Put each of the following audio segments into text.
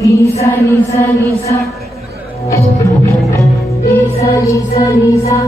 Nisa, nisa, nisa. Nisa, nisa, nisa.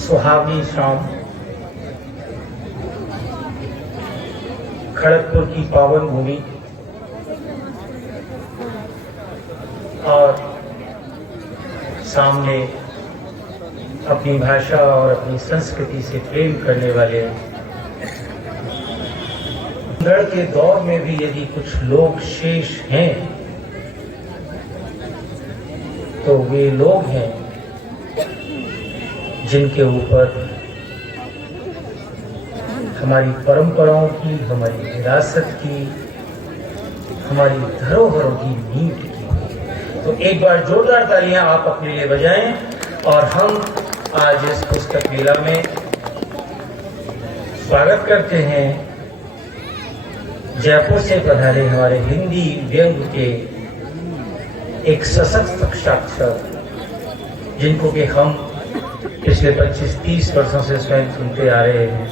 सुहावनी शाम खड़गपुर की पावन भूमि और सामने अपनी भाषा और अपनी संस्कृति से प्रेम करने वाले लड़ के दौर में भी यदि कुछ लोग शेष हैं तो वे लोग हैं जिनके ऊपर हमारी परंपराओं की, हमारी विरासत की, हमारी धरोहरों की नींव की। तो एक बार जोरदार तालियां आप अपने लिए बजाएं और हम आज इस पुस्तक मेला में स्वागत करते हैं जयपुर से पधारे हमारे हिंदी व्यंग के एक सशक्त साक्षर जिनको कि हम पिछले 25-30 वर्षों से स्वयं सुनते आ रहे हैं।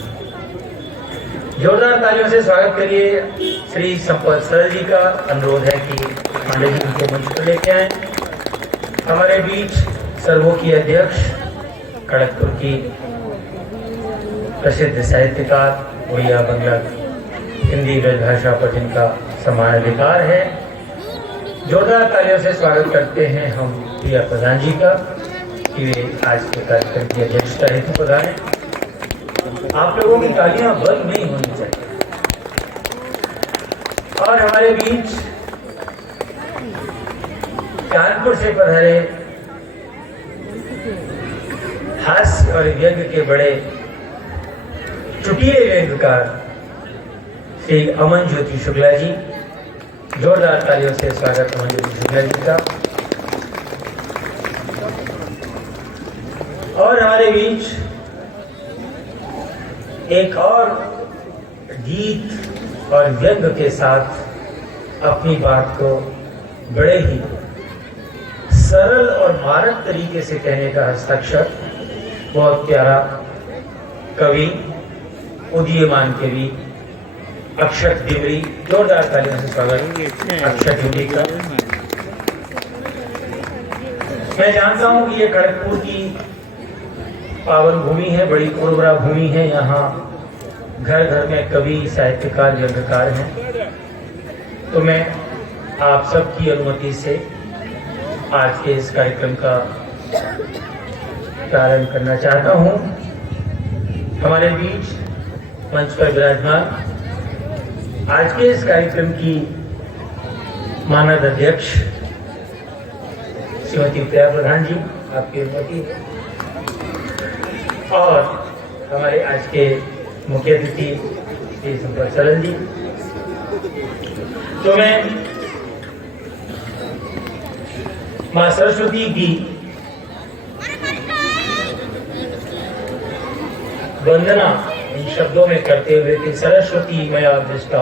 जोरदार तालियों से स्वागत करिए श्री संपत सर जी का। अनुरोध है कि पांडे जी उनको मंच पर लेके आए। हमारे बीच सर्वो की अध्यक्ष खड़गपुर की प्रसिद्ध साहित्यकार उड़िया बंगला हिंदी भाषा पर जिनका समान अधिकार है। जोरदार तालियों से स्वागत करते हैं हम प्रिया प्रधान जी का कि वे आज के कार्यक्रम की अध्यक्षता हेतु पधारे। आप लोगों की तालियां बंद नहीं होनी चाहिए। और हमारे बीच कानपुर से पधारे हास्य और व्यंग के बड़े चुटिये व्यंगकार श्री अमन ज्योति शुक्ला जी। जोरदार तालियों से स्वागत अमन ज्योति शुक्ला जी का। और हमारे बीच एक और गीत और व्यंग के साथ अपनी बात को बड़े ही सरल और मारक तरीके से कहने का हस्ताक्षर बहुत प्यारा कवि उदीयमान कवि अक्षत डिमरी, जोरदार तालियों से स्वागत अक्षत डिमरी का। मैं जानता हूं कि ये खड़गपुर की पावन भूमि है, बड़ी उर्वरा भूमि है। यहाँ घर घर में कवि, साहित्यकार, व्यंग्यकार हैं। तो मैं आप सबकी अनुमति से आज के इस कार्यक्रम का प्रारंभ करना चाहता हूं। हमारे बीच मंच पर विराजमान आज के इस कार्यक्रम की मानद अध्यक्ष श्रीमती प्रिया प्रधान जी, आपकी अनुमति, और हमारे आज के मुख्य अतिथि श्री संपत सरल जी। तो मैं मां सरस्वती की वंदना इन शब्दों में करते हुए कि सरस्वती मया दृष्टा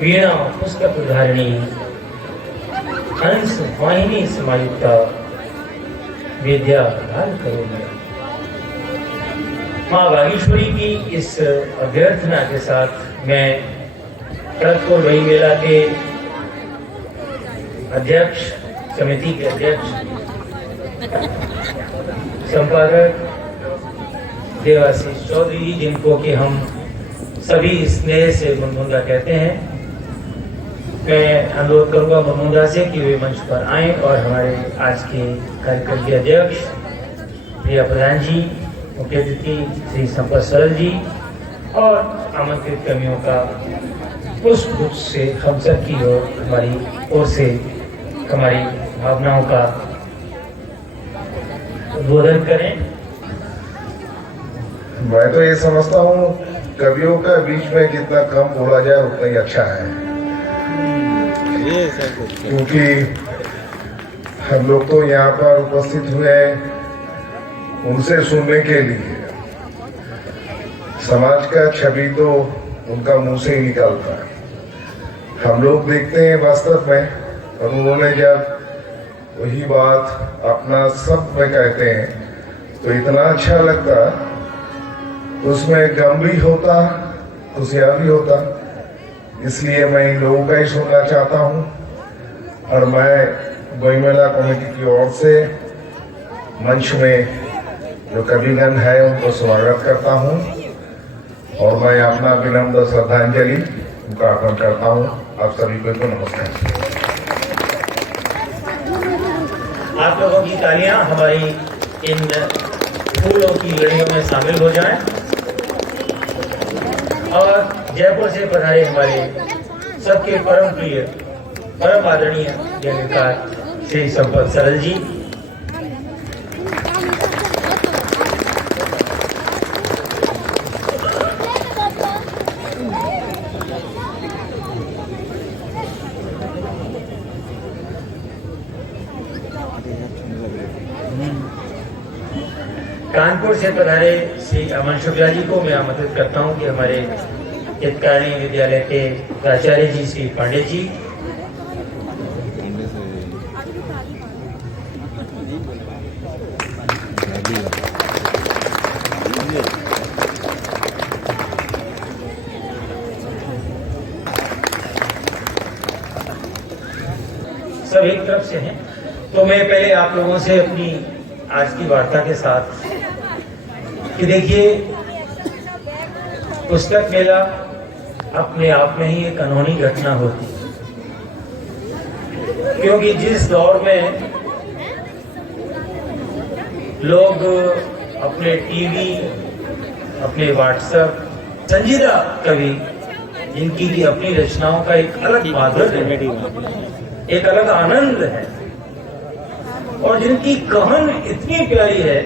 वीणा पुस्तक धारिणी हंस वाहिनी समायुक्ता विद्या प्रदान करो मैं। मां बागेश्वरी की इस अभ्यर्थना के साथ मैं खड़गपुर वही मेला के अध्यक्ष, समिति के अध्यक्ष, संपादक देवाशीष चौधरी जी, जिनको कि हम सभी स्नेह से मुनमुंदा कहते हैं, मैं अनुरोध करूंगा मुनमुंदा से कि वे मंच पर आएं और हमारे आज के कार्यक्रम के अध्यक्ष प्रिया प्रधान जी, मुख्य अतिथि श्री संपत सरल जी और आमंत्रित कवियों का पुष्प से हम सब की ओर, हमारी ओर से हमारी भावनाओं का उद्बोधन करें। मैं तो ये समझता हूँ कवियों का बीच में जितना कम बोला जाए उतना ही अच्छा है, क्योंकि हम लोग तो यहाँ पर उपस्थित हुए हैं उनसे सुनने के लिए। समाज का छवि तो उनका मुंह से ही निकलता है, हम लोग देखते हैं वास्तव में, और उन्होंने जब वही बात अपना शब्द में कहते हैं तो इतना अच्छा लगता, उसमें गम भी होता, खुशियाँ भी होता। इसलिए मैं इन लोगों का ही सुनना चाहता हूँ और मैं गोईमेला कमेटी की ओर से मंच में जो कविगण है उनको स्वागत करता हूँ और मैं अपना विनम्र श्रद्धांजलि उनका अर्पण करता हूँ। आप सभी को नमस्कार। आप लोगों की तालियां हमारी इन फूलों की लड़ियों में शामिल हो जाएं। और जयपुर से पधारे हमारे सबके परम प्रिय, परम आदरणीय व्यंग्यकार श्री संपत सरल जी। कानपुर से पधारे श्री अमन शुक्ला जी को मैं आमंत्रित करता हूं कि हमारे हितकारी विद्यालय के प्राचार्य जी श्री पांडे जी, सब एक तरफ से हैं। तो मैं पहले आप लोगों से अपनी आज की वार्ता के साथ कि देखिए, पुस्तक मेला अपने आप में ही एक अनहोनी घटना होती है, क्योंकि जिस दौर में लोग अपने टीवी, अपने व्हाट्सएप, संजीदा कवि जिनकी भी अपनी रचनाओं का एक अलग माधुर्य है, एक अलग आनंद है, और जिनकी कहन इतनी प्यारी है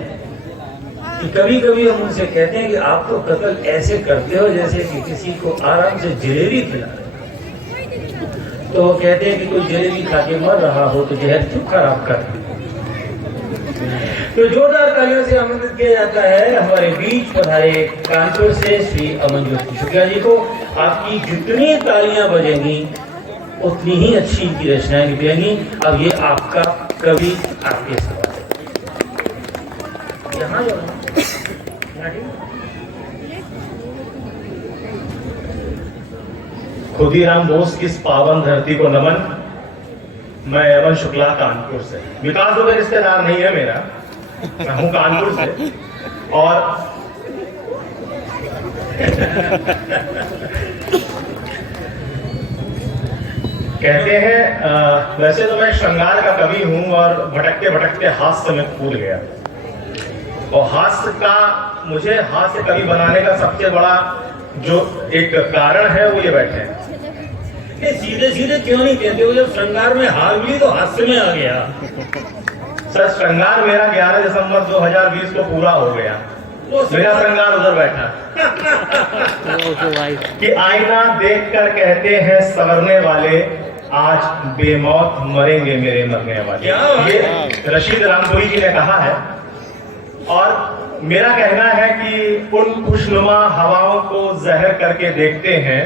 कि कभी कभी हम उनसे कहते हैं कि आप तो कत्ल ऐसे करते हो जैसे कि किसी को आराम से जलेबी खिला रहे। तो वो कहते हैं कि कोई जलेबी खा के मर रहा हो तो जहर क्यों खराब कर। तो जोरदार तालियों से आमंत्रित किया जाता है हमारे बीच पधारे कानपुर से श्री अमन ज्योति शुक्ला जी को। आपकी जितनी तालियां बजेंगी उतनी ही अच्छी इनकी रचनाएं निकलेंगी। अब ये आपका कवि आपके सवाल है। यहाँ जो खुदीराम बोस की इस पावन धरती को नमन। मैं अमन शुक्ला कानपुर से। विकास दुबे रिश्तेदार नहीं है मेरा, मैं हूं कानपुर से। और कहते हैं वैसे तो मैं श्रृंगार का कवि हूं और भटकते भटकते हास्य में कूद गया। और हास्य का, मुझे हास्य कवि बनाने का सबसे बड़ा जो एक कारण है वो ये बैठे हैं। सीधे सीधे क्यों नहीं कहते हो? जब श्रृंगार में हार मिली तो हास्य में आ गया। सर श्रृंगार मेरा 11 दिसंबर 2020 को पूरा हो गया। मेरा श्रृंगार उधर बैठा कि आईना देखकर कहते हैं संवरने वाले, आज बेमौत मरेंगे मेरे मरने वाले। ये रशीद रामपुरी जी ने कहा है। और मेरा कहना है कि उन खुशनुमा हवाओं को जहर करके देखते हैं,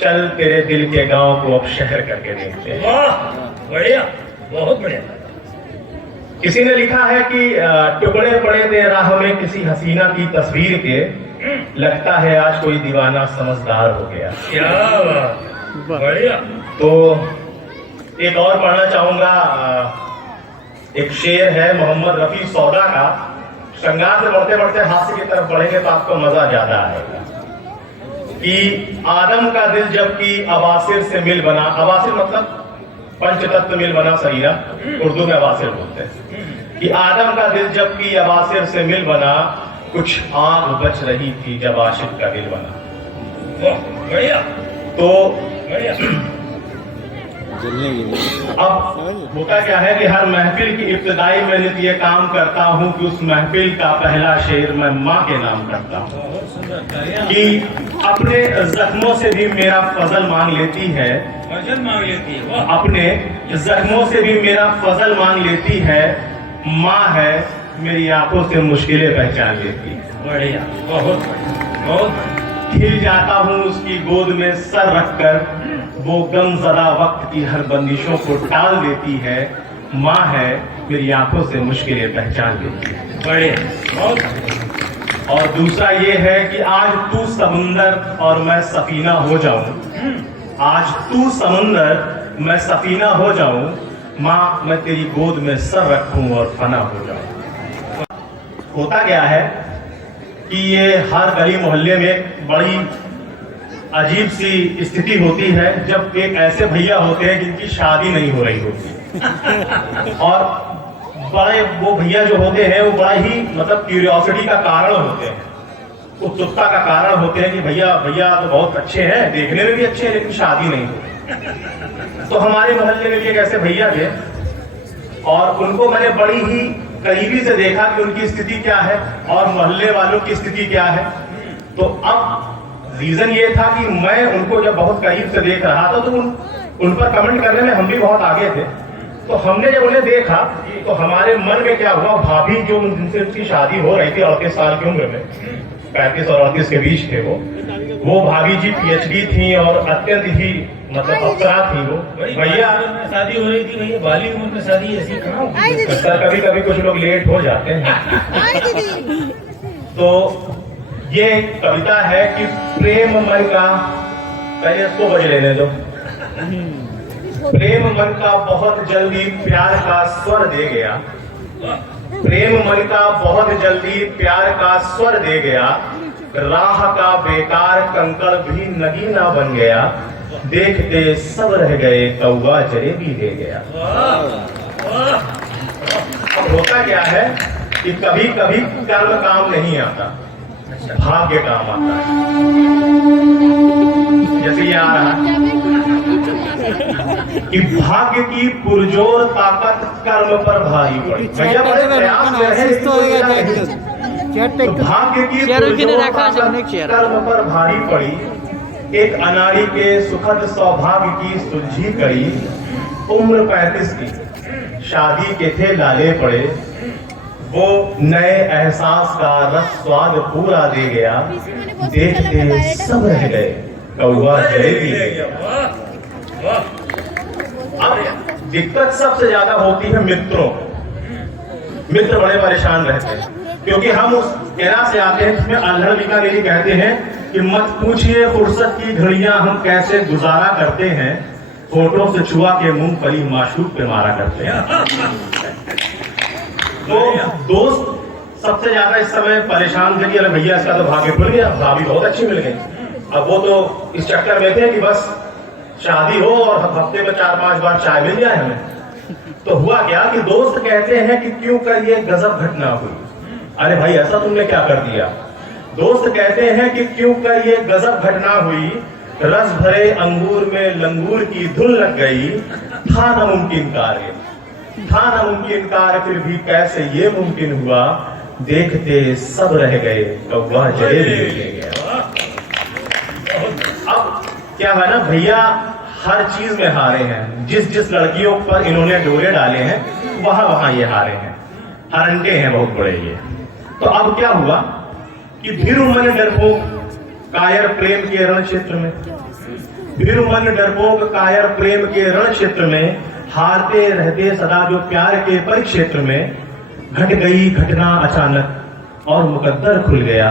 चल तेरे दिल के गांव को अब शहर करके देखते हैं। वाह, बढ़िया, बहुत बढ़िया। किसी ने लिखा है कि टुकड़े पड़े थे राह में किसी हसीना की तस्वीर के, लगता है आज कोई दीवाना समझदार हो गया। क्या बात, बढ़िया। तो एक और पढ़ना चाहूंगा, एक शेर है मोहम्मद रफी सौदा का। श्रृंगार से बढ़ते बढ़ते हास्य की तरफ बढ़ेंगे तो आपको मजा ज्यादा आएगा। कि आदम का दिल जबकि अवासिर से मिल बना, अवासिर मतलब पंचतत्व मिल बना शरीरा, उर्दू में अवासिर बोलते हैं। कि आदम का दिल जबकि अवासिर से मिल बना, कुछ आग बच रही थी जब आशिक का दिल बना। बढ़िया, तो बढ़िया। अब होता क्या है कि हर महफिल की इब्तिदाई में नित ये काम करता हूँ कि उस महफिल का पहला शेर मैं माँ के नाम करता हूँ। कि अपने जख्मों से भी मेरा फजल मांग लेती है, फजल मांग लेती है। अपने जख्मों से भी मेरा फजल मांग लेती है, माँ है मेरी आंखों से मुश्किलें पहचान लेती है। बढ़िया, बहुत बढ़िया, बहुत बढ़िया। खिल जाता हूँ उसकी गोद में सर रखकर, वो गमज़दा वक्त की हर बंदिशों को टाल देती है, माँ है मेरी आंखों से मुश्किलें पहचान लेती है। बढ़िया, बहुत। और दूसरा ये है कि आज तू समुंदर और मैं सफीना हो जाऊं, आज तू समुंदर मैं सफीना हो जाऊं, माँ मैं तेरी गोद में सर रखूं और फना हो जाऊं। होता क्या है कि ये हर गली मोहल्ले में बड़ी अजीब सी स्थिति होती है जब एक ऐसे भैया होते हैं जिनकी शादी नहीं हो रही होती। और बड़े वो भैया जो होते हैं वो बड़ा ही मतलब क्यूरियोसिटी का कारण होते हैं, उत्सुकता का कारण होते हैं कि भैया भैया तो बहुत अच्छे हैं, देखने में भी अच्छे हैं, लेकिन शादी नहीं होती। तो हमारे मोहल्ले में भी एक ऐसे भैया थे और उनको मैंने बड़ी ही करीबी से देखा कि उनकी स्थिति क्या है और मोहल्ले वालों की स्थिति क्या है। तो अब रीजन ये था कि मैं उनको जब बहुत करीब से देख रहा था तो उन पर कमेंट करने में हम भी बहुत आगे थे। तो हमने जब उन्हें देखा तो हमारे मन में क्या हुआ, भाभी जो जिनसे उसकी शादी हो रही थी 38 साल की उम्र में, 35 और 38 के बीच थे वो भाभी जी PhD थी और अत्यंत ही मतलब अफसरा थी वो भैया। शादी हो रही थी भैया, बाली उम्र में शादी ऐसी कहाँ होती है? सर कभी कभी कुछ लोग लेट हो जाते हैं। तो ये कविता है कि प्रेम मन का, पहले इसको बज लेने दो। प्रेम मन का बहुत जल्दी प्यार का स्वर दे गया, प्रेम मन का बहुत जल्दी प्यार का स्वर दे गया, राह का बेकार कंकड़ भी नगीना बन गया, देखते सब रह गए कौवा जलेबी दे गया। अब होता क्या है कि कभी कभी कर्म काम नहीं आता, भाग्य काम आता है। जैसे ये आ रहा है कि भाग्य की पुरजोर ताकत कर्म पर भारी पड़ी। भैया बड़े प्रयास में रहे, तो भाग्य की पुरजोर ताकत कर्म पर भारी पड़ी, एक अनाड़ी के सुखद सौभाग्य की सुलझी कड़ी, उम्र 35 की शादी के थे लाले पड़े, वो नए एहसास का रस स्वाद पूरा दे गया, देखते सब रह गए कौवा जलेबी दे गया। अब दिक्कत सबसे ज्यादा होती है मित्रों, मित्र बड़े परेशान रहते हैं क्योंकि हम उस एरा से आते हैं जिसमें अल्हड़ बीकानेरी कहते हैं कि मत पूछिए फुर्सत की घड़ियां हम कैसे गुजारा करते हैं, फोटो से छुआ के मूंगफली माशूक पे मारा करते हैं। तो दोस्त सबसे ज्यादा इस समय परेशान थे कि अरे भैया इसका तो भाग्य खुल गया, भाभी बहुत अच्छी मिल गई। अब वो तो इस चक्कर में थे कि बस शादी हो और हफ्ते में 4-5 बार चाय मिल जाए हमें। तो हुआ क्या कि दोस्त कहते हैं कि क्यों कर ये गजब घटना हुई। अरे भाई ऐसा तुमने क्या कर दिया? दोस्त कहते हैं कि क्यों कर ये गजब घटना हुई, रस भरे अंगूर में लंगूर की धुन लग गई, था नामुमकिन कार्य, था नामुमकिन कार्य, फिर भी कैसे ये मुमकिन हुआ, देखते सब रह गए कौवा जलेबी ले गया। अब क्या है ना भैया, हर चीज में हारे हैं। जिस जिस लड़कियों पर इन्होंने डोरे डाले हैं वहां वहां ये हारे हैं, हरंटे हैं बहुत बड़े ये। तो अब क्या हुआ कि भीरुमन डरपोक कायर प्रेम के रण क्षेत्र में, भीरुमन डरपोक कायर प्रेम के रण क्षेत्र में हारते रहते सदा जो प्यार के परिक्षेत्र में, घट गई घटना अचानक और मुकद्दर खुल गया,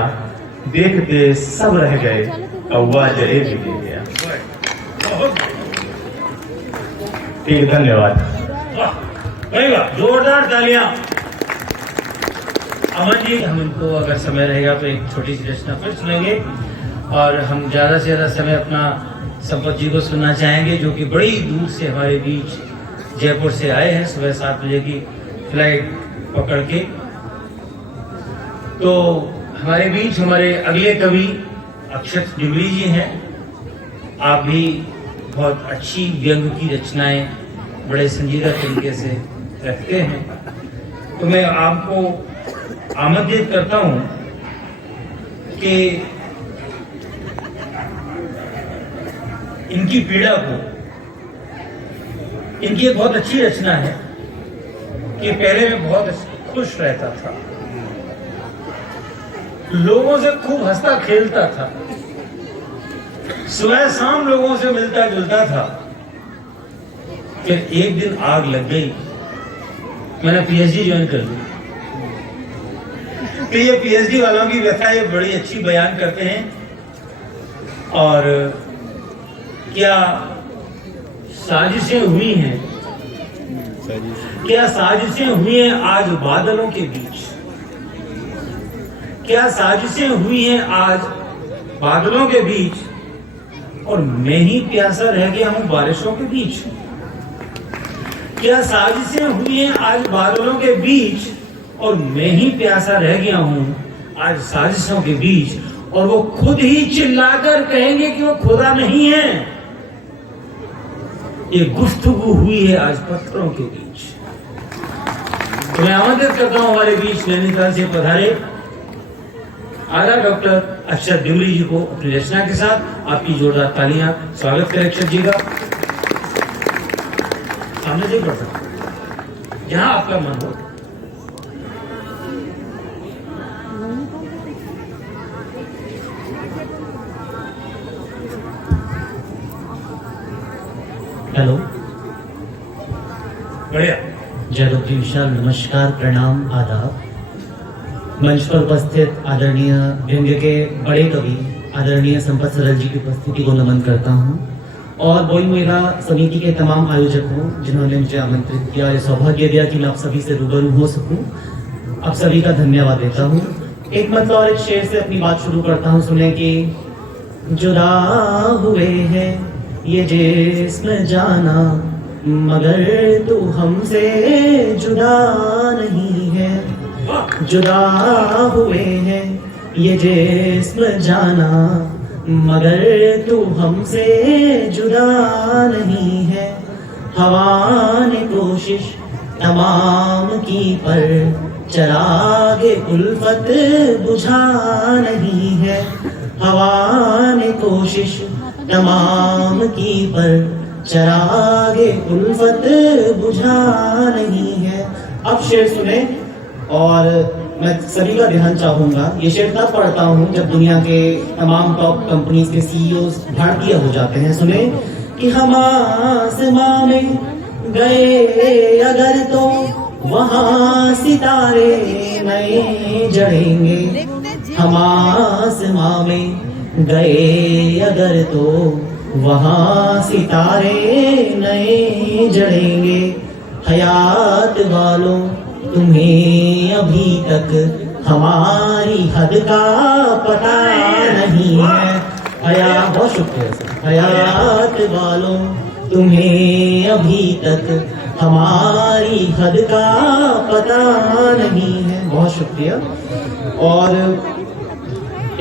देखते सब रह गए कौवा जलेबी ले गया। ठीक, धन्यवाद। जोरदार तालियां। अमन जी, हम इनको अगर समय रहेगा तो एक छोटी सी रचना फिर सुनेंगे और हम ज्यादा से ज्यादा समय अपना संपत जी को सुनना चाहेंगे, जो कि बड़ी दूर से हमारे बीच जयपुर से आए हैं, सुबह 7 बजे की फ्लाइट पकड़ के। तो हमारे बीच हमारे अगले कवि अक्षत डिमरी जी हैं। आप भी बहुत अच्छी व्यंग की रचनाएं बड़े संजीदा तरीके से रखते हैं। तो मैं आपको आमंत्रित करता हूं कि इनकी पीड़ा को, इनकी एक बहुत अच्छी रचना है कि पहले मैं बहुत खुश रहता था, लोगों से खूब हंसता खेलता था, सुबह शाम लोगों से मिलता जुलता था, फिर एक दिन आग लग गई, मैंने पीएचडी ज्वाइन कर ली। तो ये पीएचडी वालों की व्यथा ये बड़ी अच्छी बयान करते हैं। और क्या साजिशें हुई हैं, क्या साजिशें हुई हैं आज बादलों के बीच, क्या साजिशें हुई हैं आज बादलों के बीच, और मैं ही प्यासा रह गया हूं बारिशों के बीच। क्या साजिशें हुई हैं आज बादलों के बीच और मैं ही प्यासा रह गया हूं आज साजिशों के बीच, और वो खुद ही चिल्लाकर कहेंगे कि वो खुदा नहीं है। ये गुफ्तगू हुई है आज पत्थरों के बीच। तो मैं आमंत्रित करता हूं हमारे बीच नैनीताल से पधारे आला डॉक्टर अक्षत डिमरी जी को अपनी रचना के साथ। आपकी जोरदार तालियां स्वागत करें अक्षत जी का। सामने से पढ़ सकते जहां आपका मन हो। हेलो, बढ़िया। जय भक्ति विशाल, नमस्कार, प्रणाम, आदाब। मंच पर उपस्थित आदरणीय व्यंग्य के बड़े कवि आदरणीय संपत सरल जी की उपस्थिति को नमन करता हूं, और बोई मेरा समिति के तमाम आयोजकों जिन्होंने मुझे आमंत्रित किया, ये सौभाग्य दिया कि मैं आप सभी से रूबरू हो सकूं, आप सभी का धन्यवाद देता हूं। एक मतलब और एक शेर से अपनी बात शुरू करता हूं। सुने कि जुदा हुए हैं ये जिस्म जाना, मगर तू हमसे जुदा नहीं है। जुदा हुए हैं ये जिस्म जाना, मगर तू हमसे जुदा नहीं है। हवा ने कोशिश तमाम की पर चरागे उल्फत बुझा नहीं है। हवा ने कोशिश तमाम की पर चरागे उल्फत बुझा नहीं है। अब शेर सुने, और मैं सभी का ध्यान चाहूंगा। ये शेर तब पढ़ता हूँ जब दुनिया के तमाम टॉप कंपनीज के सीईओ भारतीय हो जाते हैं। सुने कि हम आसमां में गए अगर तो वहाँ सितारे नए जड़ेंगे। हम आसमां में गए अगर तो वहाँ सितारे नए जड़ेंगे। हयात वालों तुम्हें अभी तक हमारी हद का पता नहीं है। बहुत शुक्रिया सर। हयात वालों तुम्हें अभी तक हमारी हद का पता नहीं है। बहुत शुक्रिया। और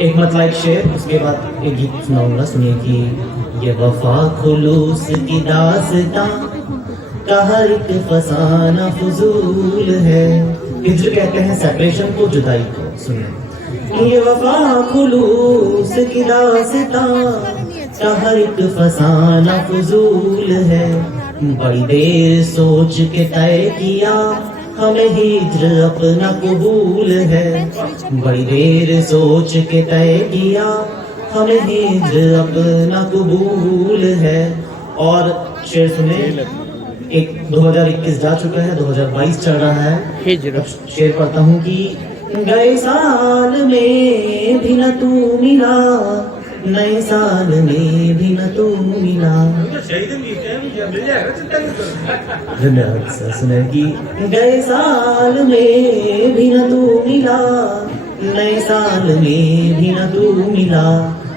एक मतलब एक शेर, उसके बाद एक गीत सुनाऊंगा, सुनिए कि ये वफा खुलूस की दास्तां का हर एक फसाना फजूल है। हिज्र कहते हैं सेपरेशन को, जुदाई को। सुनिए ये वफा खुलूस की दास्तां का हर एक फसाना फजूल है। बड़ी देर सोच के तय किया हमें हिज्र अपना कबूल है। बड़ी देर सोच के तय किया हमें हिज्र अपना कबूल है। और शेर सुने, एक 2021 जा चुका है, 2022 चल रहा है। शेर पढ़ता हूँ कि गए साल में भी न तू मिला, नए साल में भी न तू मिला। धन्यवाद सर। सुने कि गए साल में भी न तू मिला, नए साल में भी न तू मिला।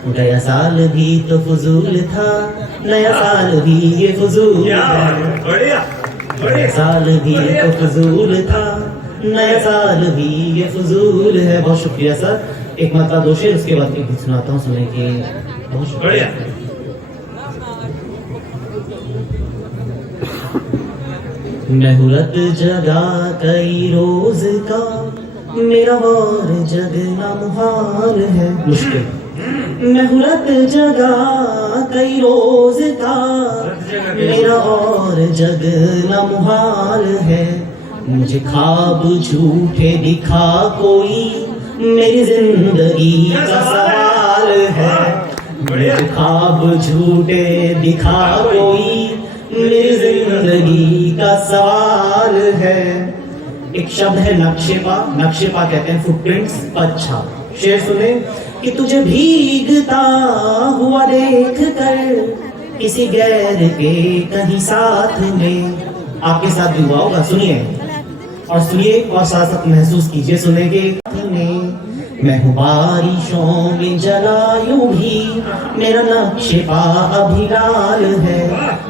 गया साल भी तो फजूल था, नया साल भी ये फजूल है। गया साल भी तो फजूल था, नया साल भी ये फजूल है। बहुत शुक्रिया सर। एक मतलब दो शेर, उसके बाद एक गीत सुनाता हूँ, सुने कि बहुत शुक्रिया। मेहुरत जगा कई रोज का, मेरा और जगना मुहाल है। मुश्किल। मेहुरत जगा कई रोज का, मेरा और जगना मुहाल है। मुझे ख्वाब झूठे दिखा कोई, मेरी जिंदगी का सवाल है। मुझे ख्वाब झूठे दिखा कोई, मेरी जिंदगी का सवाल है। एक शब्द है नक्शेपा। नक्शेपा कहते हैं फुटप्रिंट्स, अच्छा। शेर सुने कि तुझे भीगता हुआ देख कर किसी गैर के कहीं साथ में। आपके साथ भी हुआ होगा, सुनिए और सुनिए और साथ साथ महसूस कीजिए। सुनेंगे मैं हूँ बारिशों में जला यूं भी, मेरा नक्शेपा अभी लाल है।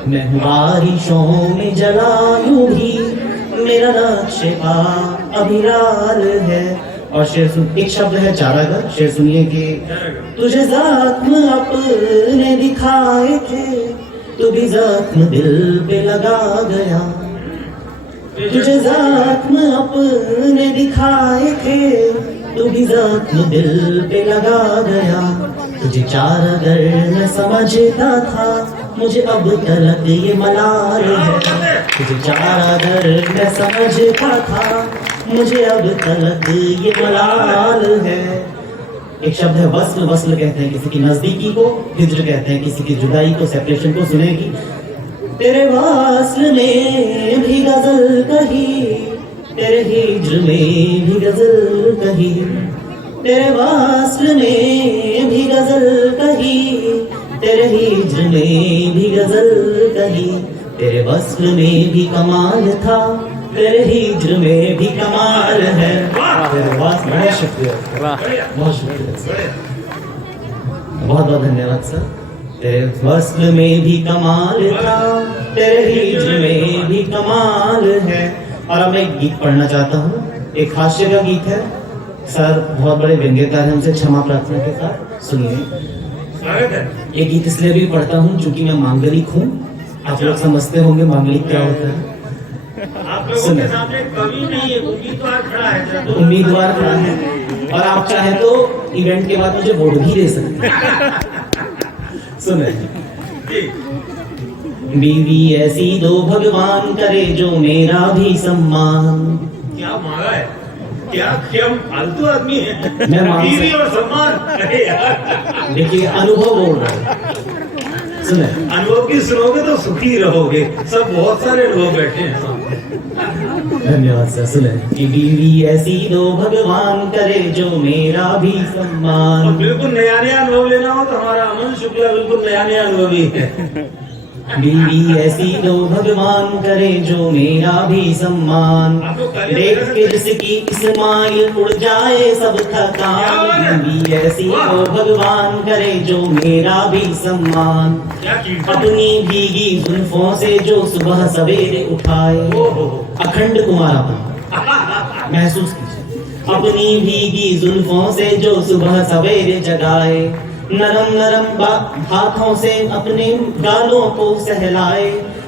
मैं हूँ बारिशों में जला यूं भी, मेरा नक्शेपा अभी लाल है। और शेर सुन, एक शब्द है चारागर। शेर सुनिए कि तुझे जख्म अपने दिखाए थे, तू भी जख्म दिल पे लगा गया। तुझे जख्म अपने दिखाए थे, तू भी जख्म दिल पे लगा गया। तुझे चारागर मैं समझता था, मुझे अब तलक ये मलाल है। तुझे चारागर मैं समझता था, मुझे अब तलक ये मलाल है। एक शब्द है वस्ल। वस्ल कहते हैं किसी की नजदीकी को, हिज्र कहते हैं किसी की जुदाई को, सेपरेशन को। सुनेगी तेरे वस्ल में भी गजल कही, तेरे हिज्र में भी गजल कही। तेरे वस्ल में भी गजल कही, तेरे हिज्र में भी गजल कही। तेरे वस्ल में भी कमाल था, तेरे हिज्र में भी कमाल है। तेरे वस्ल में शुक्रिया, बहुत शुक्रिया सर, बहुत बहुत धन्यवाद सर। तेरे वस्ल में भी कमाल था, तेरे हिज्र में भी कमाल है। और अब मैं एक गीत पढ़ना चाहता हूँ, एक हास्य का गीत है। सर बहुत बड़े व्यंग्यकार हैं, उनसे क्षमा प्रार्थना के साथ सुनिए। ये गीत इसलिए भी पढ़ता हूँ क्योंकि मैं मांगलिक हूँ। आप लोग समझते होंगे मांगलिक क्या होता है। आप लोगों के सामने कवि नहीं है, उम्मीदवार खड़ा है। उम्मीदवार खड़ा है और आप चाहे तो इवेंट के बाद मुझे वोट भी दे सकते हैं। सुने, बीवी ऐसी दो भगवान करे जो मेरा भी सम्मान। क्या मांगा है, क्या फालतू आदमी है। मैं मांग बीवी और सम्मान। देखिए अनुभव बोल रहा है। सुने, अनुभव की सुनोगे तो सुखी रहोगे। सब बहुत सारे लोग बैठे हैं। धन्यवाद सर। सुने कि बीवी ऐसी दो भगवान करे जो मेरा भी सम्मान। बिल्कुल नया नया अनुभव लेना हो तो हमारा अमन शुक्ला बिल्कुल नया नया अनुभवी है। बीवी ऐसी दो भगवान करे जो मेरा भी सम्मान। देख के जिसकी इस्माइल उड़ जाए सब थकान। बीवी ऐसी दो भगवान करे जो मेरा भी सम्मान। अपनी भीगी जुल्फों से जो सुबह सवेरे उठाए, अखंड कुमारापन महसूस कीजिए। अपनी भीगी जुल्फों से जो सुबह सवेरे जगाए, नरम नरम हाथों से अपने गालों को सहलाए।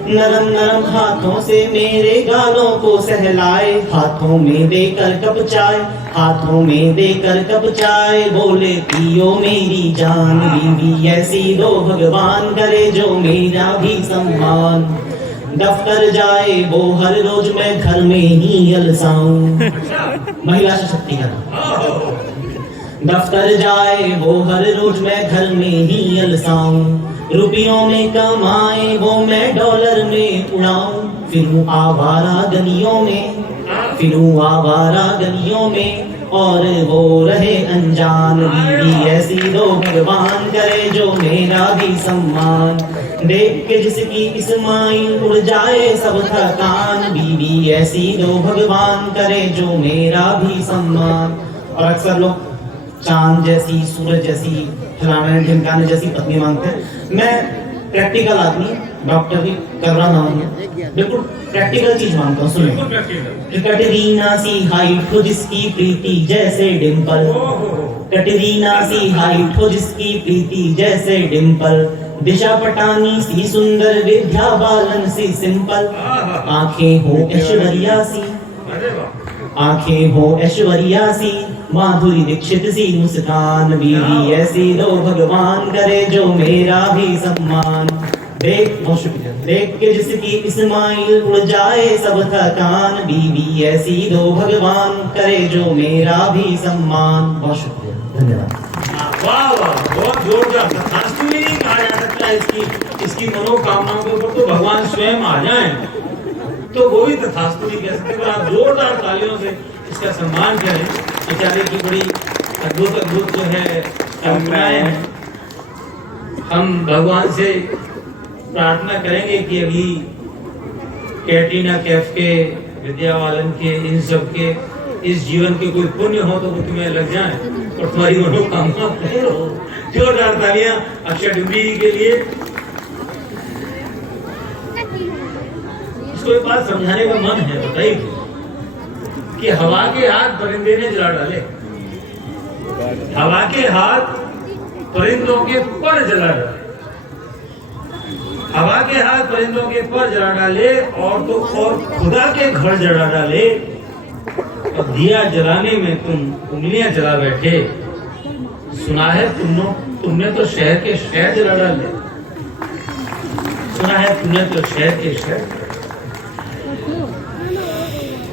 नरम नरम हाथों से मेरे गालों को सहलाए। हाथों में देकर कप चाय, हाथों में देकर कप चाय, बोले पियो मेरी जान। बीवी ऐसी दो भगवान करे जो मेरा भी सम्मान। दफ्तर जाए वो हर रोज मैं घर में ही अलसाऊं। महिला सशक्तिकरण। दफ्तर जाए वो हर रोज मैं घर में ही अलसाऊं। रुपयों में कमाए वो मैं डॉलर में उड़ाऊं। फिरूं आवारा गलियों में, फिरूं आवारा गलियों में, और वो रहे अनजान। बीवी ऐसी दो भगवान करे जो मेरा भी सम्मान। देख के जिसकी इस्माइल उड़ जाए सब थकान। बीवी ऐसी दो भगवान करे जो मेरा भी सम्मान। और अक्सर लोग चांद जैसी, सूरज जैसी, फलाने ढिमकाने जैसी पत्नी मांगते हैं। मैं प्रैक्टिकल आदमी, डॉक्टर भी कर रहा हूँ, बिल्कुल प्रैक्टिकल चीज मांगता हूँ। सुनिए, कटरीना सी हाइट हो जिसकी प्रीति जैसे डिम्पल। कटरीना सी हाइट हो जिसकी प्रीति जैसे डिम्पल। दिशा पटानी सी सुंदर, विद्या बालन सी सिंपल। आंखें हो ऐश्वर्या सी, आंखें हो ऐश्वर्या सी, माधुरी दीक्षित सी मुस्कान। बीवी ऐसी दो भगवान करे जो मेरा भी सम्मान। देख के जिसकी इस्माइल उड़ जाए सब थकान। बीवी ऐसी दो भगवान करे जो मेरा भी सम्मान। बहुत शुक्रिया, धन्यवाद। वाह वाह, बहुत जोरदार। तथास्तु भी नहीं कहा जा सकता इसकी मनोकामनाओं के ऊपर तो भगवान स्वयं आ जाएं तो वो भी तथास्तु नहीं कह सकते। पर आप जोरदार तालियों से इसका सम्मान करें। बेचारे की बड़ी अद्भुत अद्भुत जो है कल्पनाएं हैं। हम भगवान से प्रार्थना करेंगे कि अभी कैटरीना कैफ के, विद्या बालन के, इन सब के इस जीवन के कोई पुण्य हो तो वो तुम्हें लग जाए और तुम्हारी मनोकामना पूर्ण हो। जोरदार तालियां अक्षय डुमरी के लिए। इसको एक बात समझाने का मन है, बताइए कि हवा के हाथ परिंदे ने जला डाले। हवा के हाथ परिंदों के पर जला डाले। हवा के हाथ परिंदों के पर जला डाले और तो और खुदा के घर जला डाले। और दिया जलाने में तुम उंगलियां जला बैठे। सुना है तुमने तो शहर के शहर जला डाले। सुना है तुमने तो शहर के शहर।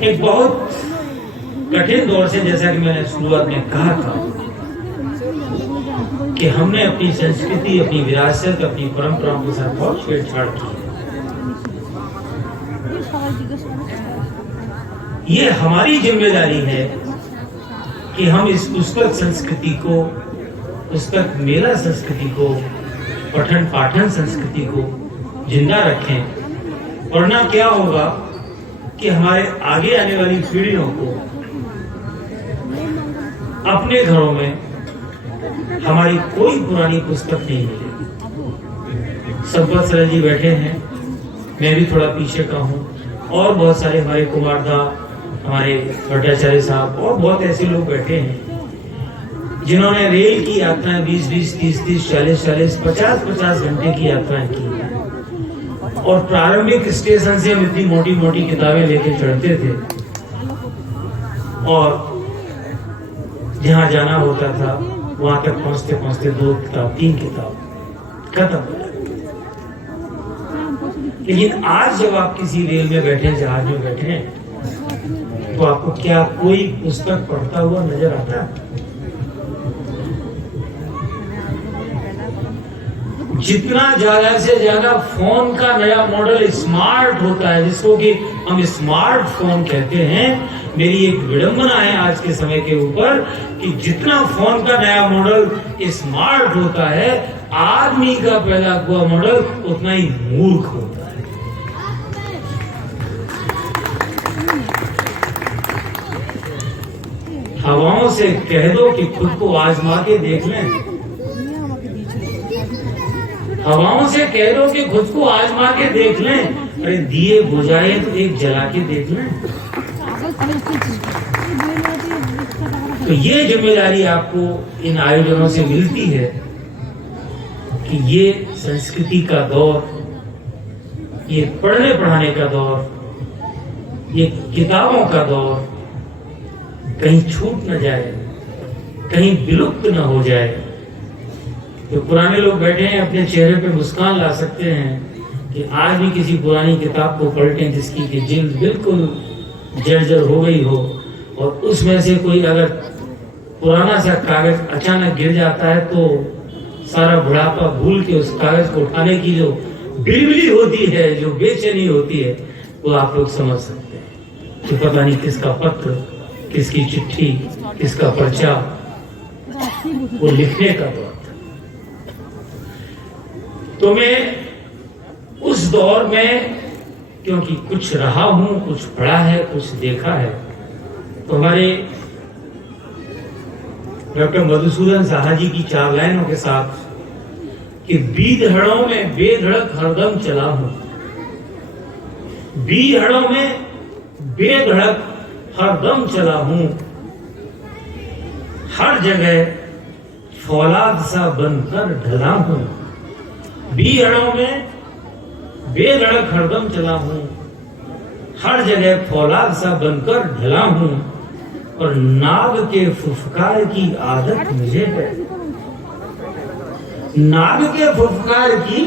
एक बहुत कठिन दौर से, जैसा कि मैंने शुरुआत में कहा था, कि हमने अपनी संस्कृति, अपनी विरासत, अपनी परंपराओं के साथ बहुत छेड़छाड़ की है। ये हमारी जिम्मेदारी है कि हम इस पुस्तक संस्कृति को, पुस्तक मेला संस्कृति को, पठन पाठन संस्कृति को जिंदा रखें। वरना क्या होगा कि हमारे आगे आने वाली पीढ़ियों को अपने घरों में हमारी कोई पुरानी पुस्तक नहीं मिलेगी। संपत सरल जी बैठे हैं, मैं भी थोड़ा पीछे का हूँ, और बहुत सारे हमारे कुमारदा, हमारे भट्टाचार्य साहब और बहुत ऐसे लोग बैठे हैं जिन्होंने रेल की यात्राएं 20-20, 30-30, 40-40, 50-50 घंटे की यात्राएं की। और प्रारंभिक स्टेशन से हम इतनी मोटी मोटी किताबें लेके चढ़ते थे और जहां जाना होता था वहां तक पहुंचते पहुंचते 2 किताब 3 किताब खत्म। लेकिन आज जब आप किसी रेल में बैठे, जहाज में बैठे, तो आपको क्या कोई पुस्तक पढ़ता हुआ नजर आता है? जितना ज्यादा से ज्यादा फोन का नया मॉडल स्मार्ट होता है, जिसको कि हम स्मार्टफोन कहते हैं। मेरी एक विडंबना है आज के समय के ऊपर कि जितना फोन का नया मॉडल स्मार्ट होता है, आदमी का पैदा हुआ मॉडल उतना ही मूर्ख होता है। हवाओं से कह दो कि खुद को आजमा के देख लें। हवाओं से कह दो कि खुद को आजमा के देख लें। अरे दिए बुझाए तो एक जला के देख लें। तो ये जिम्मेदारी आपको इन आयोजनों से मिलती है कि ये संस्कृति का दौर, ये पढ़ने पढ़ाने का दौर, ये किताबों का दौर कहीं छूट न जाए, कहीं विलुप्त न हो जाए। जो पुराने लोग बैठे हैं अपने चेहरे पे मुस्कान ला सकते हैं कि आज भी किसी पुरानी किताब को पलटें जिसकी कि जिल्द बिल्कुल जर्जर हो गई हो और उसमें से कोई अगर पुराना सा कागज अचानक गिर जाता है तो सारा बुढ़ापा भूल के उस कागज को उठाने की जो बिलबिली होती है, जो बेचैनी होती है, वो आप लोग समझ सकते हैं कि पता नहीं किसका पत्र, किसकी चिट्ठी, किसका पर्चा वो लिखने का दौर था। तो मैं उस दौर में क्योंकि कुछ रहा हूं, कुछ पढ़ा है, कुछ देखा है, तो हमारे डॉक्टर मधुसूदन साहा जी की 4 लाइनों के साथ कि बीधड़ों में बेधड़क हरदम चला हूं, बीधड़ों में बेधड़क हरदम चला हूं, हर जगह फौलाद सा बनकर ढला हूं, बीधड़ों में बेधड़क हरदम चला हूं, हर जगह फौलाद सा बनकर ढला हूं, और नाग के फुफकार की आदत मुझे है, नाग के फुफकार की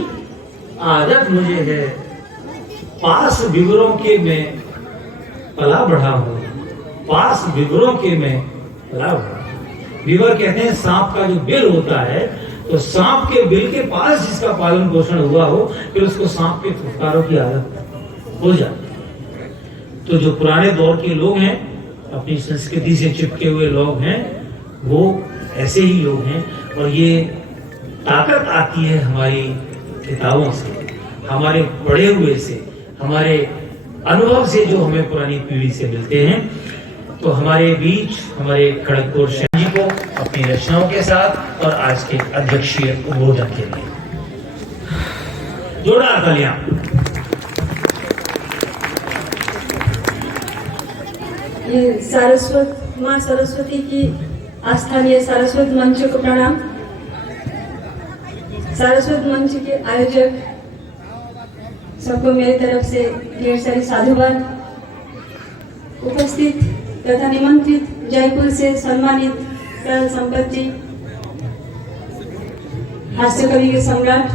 आदत मुझे है, पास बिगड़ों के मैं पला बढ़ा हूं, पास बिगड़ों के मैं पला बढ़ा। बिगर कहते हैं सांप का जो बिल होता है, तो सांप के बिल के पास जिसका पालन पोषण हुआ हो फिर उसको सांप के फुफकारों की आदत हो जाती है। तो जो पुराने दौर के लोग हैं, अपनी संस्कृति से चिपके हुए लोग हैं, वो ऐसे ही लोग हैं। और ये ताकत आती है हमारी किताबों से, हमारे पढ़े हुए से, हमारे अनुभव से जो हमें पुरानी पीढ़ी से मिलते हैं। तो हमारे बीच हमारे खड़गपुर शहर जी को अपनी रचनाओं के साथ और आज के अध्यक्षीय उद्बोधन के लिए जोरदार तालियां। ये सारस्वत माँ सरस्वती की आस्थानीय सारस्वत मंच को प्रणाम। सारस्वत मंच के आयोजक सबको मेरी तरफ से ढेर सारी साधुवाद। उपस्थित तथा निमंत्रित जयपुर से सम्मानित सरल संपत जी, हास्य कवि के सम्राट,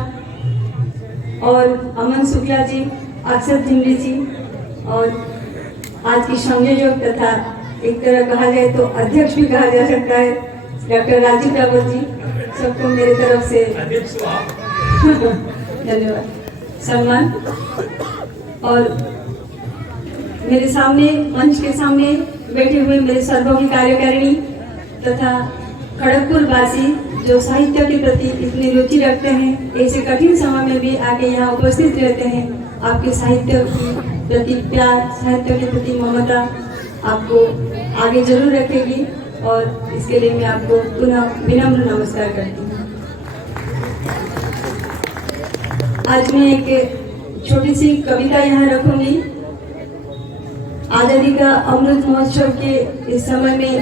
और अमन शुक्ला जी, अक्षर धिमरी जी, और आज की संयोजक तथा एक तरह कहा जाए तो अध्यक्ष भी कहा जा सकता है डॉक्टर राजीव रावत जी, सबको मेरी तरफ से धन्यवाद, सम्मान। और मेरे सामने मंच के सामने बैठे हुए मेरे सर्वोपरि कार्यकारिणी तथा खड़गपुर वासी जो साहित्य के प्रति इतनी रुचि रखते हैं, ऐसे कठिन समय में भी आके यहाँ उपस्थित रहते हैं। आपके साहित्य के प्रति प्यार, साहित्य के प्रति ममता आपको आगे जरूर रखेगी, और इसके लिए मैं आपको पुनः विनम्र नमस्कार करती हूँ। आज मैं एक छोटी सी कविता यहाँ रखूंगी। आजादी का अमृत महोत्सव के इस समय में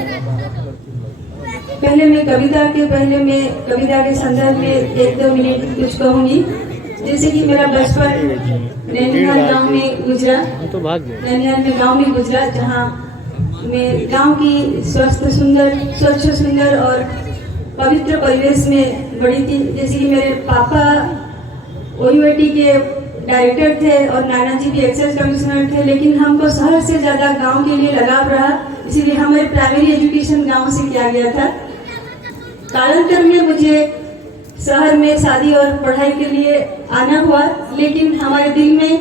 पहले मैं कविता के संदर्भ में 1-2 मिनट कुछ कहूंगी। जैसे कि मेरा बचपन नैनीताल गांव में गुजरा, नैनीताल में गांव में गुजरा, जहां मैं गांव की स्वच्छ सुंदर और पवित्र परिवेश में बड़ी थी। जैसे कि मेरे पापा ओयूएटी के डायरेक्टर थे और नाना जी भी एक्साइज कमिश्नर थे, लेकिन हमको शहर से ज्यादा गांव के लिए लगाव रहा, इसीलिए हमारी प्राइमरी एजुकेशन गांव से किया गया था। कालांतर में मुझे शहर में शादी और पढ़ाई के लिए आना हुआ, लेकिन हमारे दिल में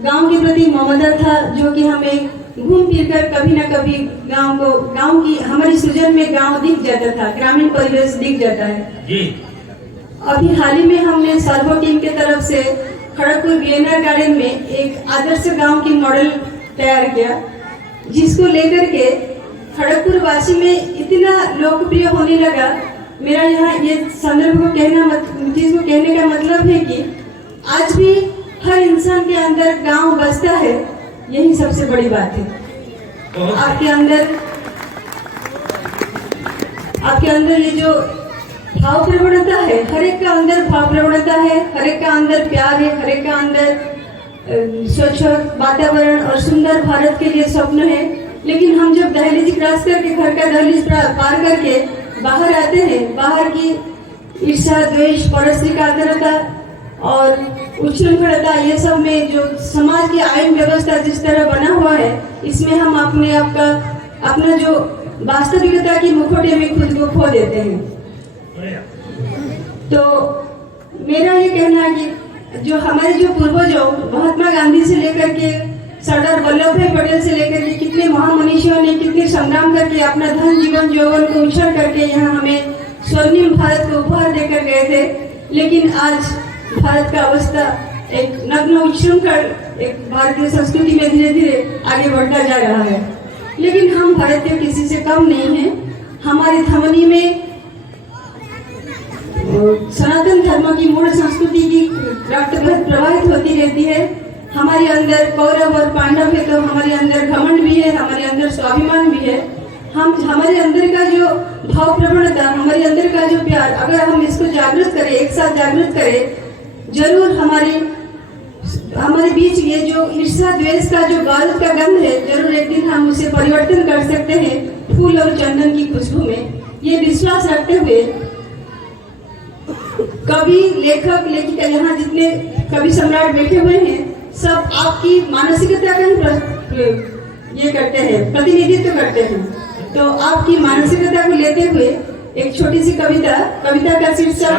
गांव के प्रति ममता था, जो कि हमें घूम फिर कर कभी न कभी गांव की हमारी सुजन में गांव दिख जाता था, ग्रामीण परिवेश दिख जाता है जी। अभी हाल ही में हमने सर्वो टीम के तरफ से खड़गपुर वीएनआर गार्डन में एक आदर्श गांव की मॉडल तैयार किया, जिसको लेकर के खड़गपुर वासी में इतना लोकप्रिय होने लगा। मेरा यहाँ ये संदर्भ को कहने का मतलब है कि आज भी हर इंसान के अंदर गांव बसता है, यही सबसे बड़ी बात है। आपके अंदर ये जो भाव प्रवणता है, हर एक का अंदर भाव प्रवणता है, हर एक का अंदर प्यार है, हर एक का अंदर स्वच्छ वातावरण और सुंदर भारत के लिए स्वप्न है। लेकिन हम जब दहलीज क्रॉस करके, घर का दहलीज पार करके बाहर आते हैं, बाहर की ईर्ष्या, द्वेष, परस्त्री कातरता और उच्छृंखलता, ये सब में जो समाज की आयन व्यवस्था जिस तरह बना हुआ है, इसमें हम अपना जो वास्तविकता की मुखौटे में खुद को खो देते हैं। तो मेरा ये कहना है कि जो हमारे जो पूर्वजों, महात्मा गांधी से लेकर के सरदार वल्लभ भाई पटेल से लेकर के कितने महामनीषियों ने कितने संग्राम करके अपना धन जीवन यौवन को उछाल करके यहाँ हमें स्वर्णिम भारत को उपहार देकर गए थे। लेकिन आज भारत का अवस्था एक नग्न उच्छृंखल एक भारतीय संस्कृति में धीरे धीरे आगे बढ़ता जा रहा है। लेकिन हम भारतीय किसी से कम नहीं हैं। हमारी धमनी में सनातन धर्म की मूल संस्कृति की रक्त प्रवाहित होती रहती है। हमारे अंदर कौरव और पांडव है, तो हमारे अंदर घमंड भी है, हमारे अंदर स्वाभिमान भी है। हमारे अंदर का जो भाव प्रवणता, हमारे अंदर का जो प्यार, अगर हम इसको जागृत करें, एक साथ जागृत करें, जरूर हमारे बीच ये जो ईर्ष्या द्वेष का जो बारूद का गंध है, जरूर एक दिन हम उसे परिवर्तन कर सकते हैं फूल और चंदन की खुशबू में। ये विश्वास रखते हुए कवि, लेखक, लेखिका, यहाँ जितने कवि सम्राट बैठे हुए हैं, सब आपकी मानसिकता का ही ये करते हैं, प्रतिनिधित्व करते हैं। तो आपकी मानसिकता को लेते हुए एक छोटी सी कविता का शीर्षक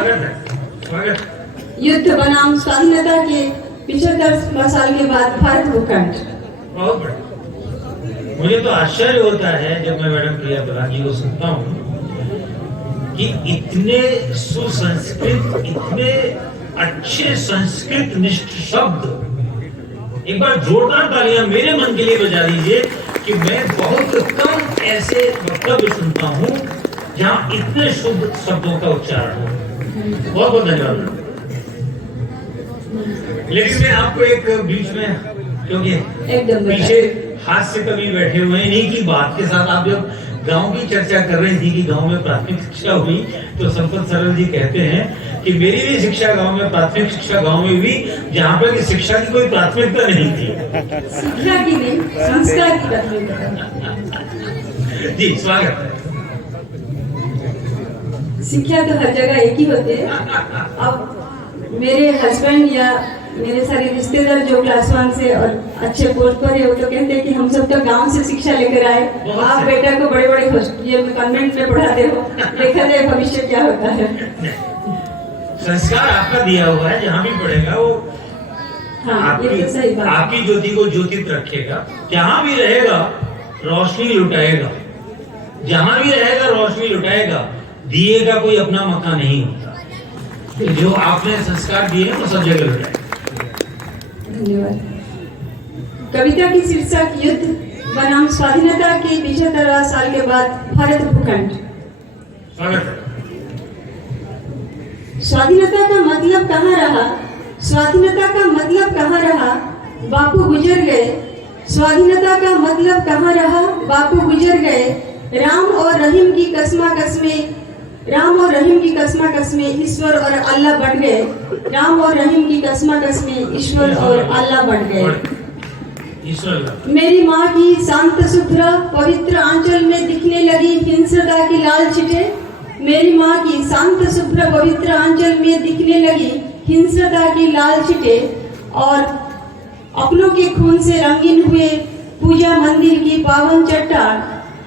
युद्ध बनाम स्वाधीनता के 75 साल के बाद भारत भूखंड। बहुत बढ़िया। मुझे तो आश्चर्य होता है जब मैं मैडम प्रिया बलान जी को सुनता हूँ कि इतने सुसंस्कृत, इतने अच्छे संस्कृत निष्ठ शब्द। एक बार जोरदार तालियां मेरे मन के लिए बजा दीजिए कि मैं बहुत कम ऐसे वक्तव्य सुनता हूँ जहाँ इतने शुद्ध शब्दों का उच्चारण हो। बहुत बहुत धन्यवाद। लेकिन मैं आपको एक बीच में, क्योंकि पीछे हास्य कवि बैठे हुए हैं, इन्हीं की बात के साथ आप जब गांव की चर्चा कर रही थी कि गांव में प्राथमिक शिक्षा हुई, तो संपत सरल जी कहते हैं कि मेरी भी शिक्षा गांव में, प्राथमिक शिक्षा गांव में हुई, जहाँ पर कि शिक्षा की कोई प्राथमिकता नहीं थी। शिक्षा की नहीं, संस्कार की प्राथमिकता। जी स्वागत है। शिक्षा तो हर जगह एक ही होती है। अब मेरे हस्बैंड या मेरे सारे रिश्तेदार जो क्लास 1 से और अच्छे पोस्ट पर है, वो तो कहते हैं कि हम सब तो गांव से शिक्षा लेकर आए, आप बेटा को बड़े बड़े कॉन्वेंट में पढ़ाते हो, देखा जाए भविष्य क्या होता है। संस्कार आपका दिया हुआ है, जहाँ भी पढ़ेगा वो ये तो सही बात। आपकी ज्योति को ज्योतित रखेगा, जहाँ भी रहेगा रोशनी लुटाएगा, जहाँ भी रहेगा रोशनी लुटाएगा। दिए का कोई अपना मकान नहीं होता, जो आपने संस्कार दिए वो सब जगह लुटाएगा। धन्यवाद। कविता की शीर्षक युद्ध बनाम स्वाधीनता के 75 साल के बाद भारत भूखंड। स्वाधीनता का मतलब कहाँ रहा? स्वाधीनता का मतलब कहाँ रहा? बापू गुजर गए। स्वाधीनता का मतलब कहाँ रहा? बापू गुजर गए। राम और रहीम की कसमा-कसमें ईश्वर और अल्लाह बन गए। राम और रहीम की कसमा-कसमें ईश्वर और अल्लाह बन गए। मेरी माँ की शांत शुभ्र पवित्र आंचल में दिखने लगी हिंसता की लाल चिटें। मेरी माँ की शांत शुभ्र पवित्र आंचल में दिखने लगी हिंसता की लाल चिटें, और अपनों के खून से रंगीन हुए पूजा मंदिर की पावन चट्टान,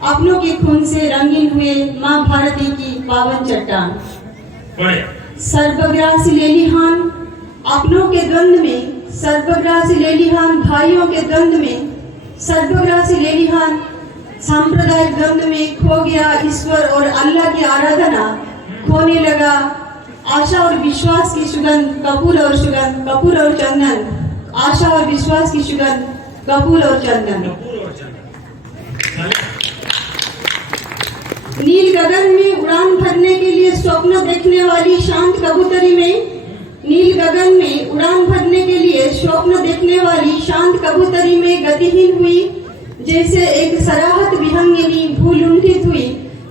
अपनों के खून से रंगीन हुए माँ भारती की पावन चट्टान। सर्वग्रासी लेलिहान अपनों के द्वंद में सर्वग्रासी लेलिहान भाइयों के द्वंद्व में, सर्वग्रासी लेलिहान सांप्रदायिक द्वंद्व में खो गया ईश्वर और अल्लाह की आराधना, खोने लगा आशा और विश्वास की सुगंध, कपूर और चंदन, आशा और विश्वास की सुगंध, कपूर और चंदन। नील गगन में उड़ान भरने के लिए स्वप्न देखने वाली शांत कबूतरी में, नील गगन में उड़ान भरने के लिए स्वप्न देखने वाली शांत कबूतरी में गतिहीन हुई, जैसे एक सराहत विहंगिनी भूलुंठित हुई,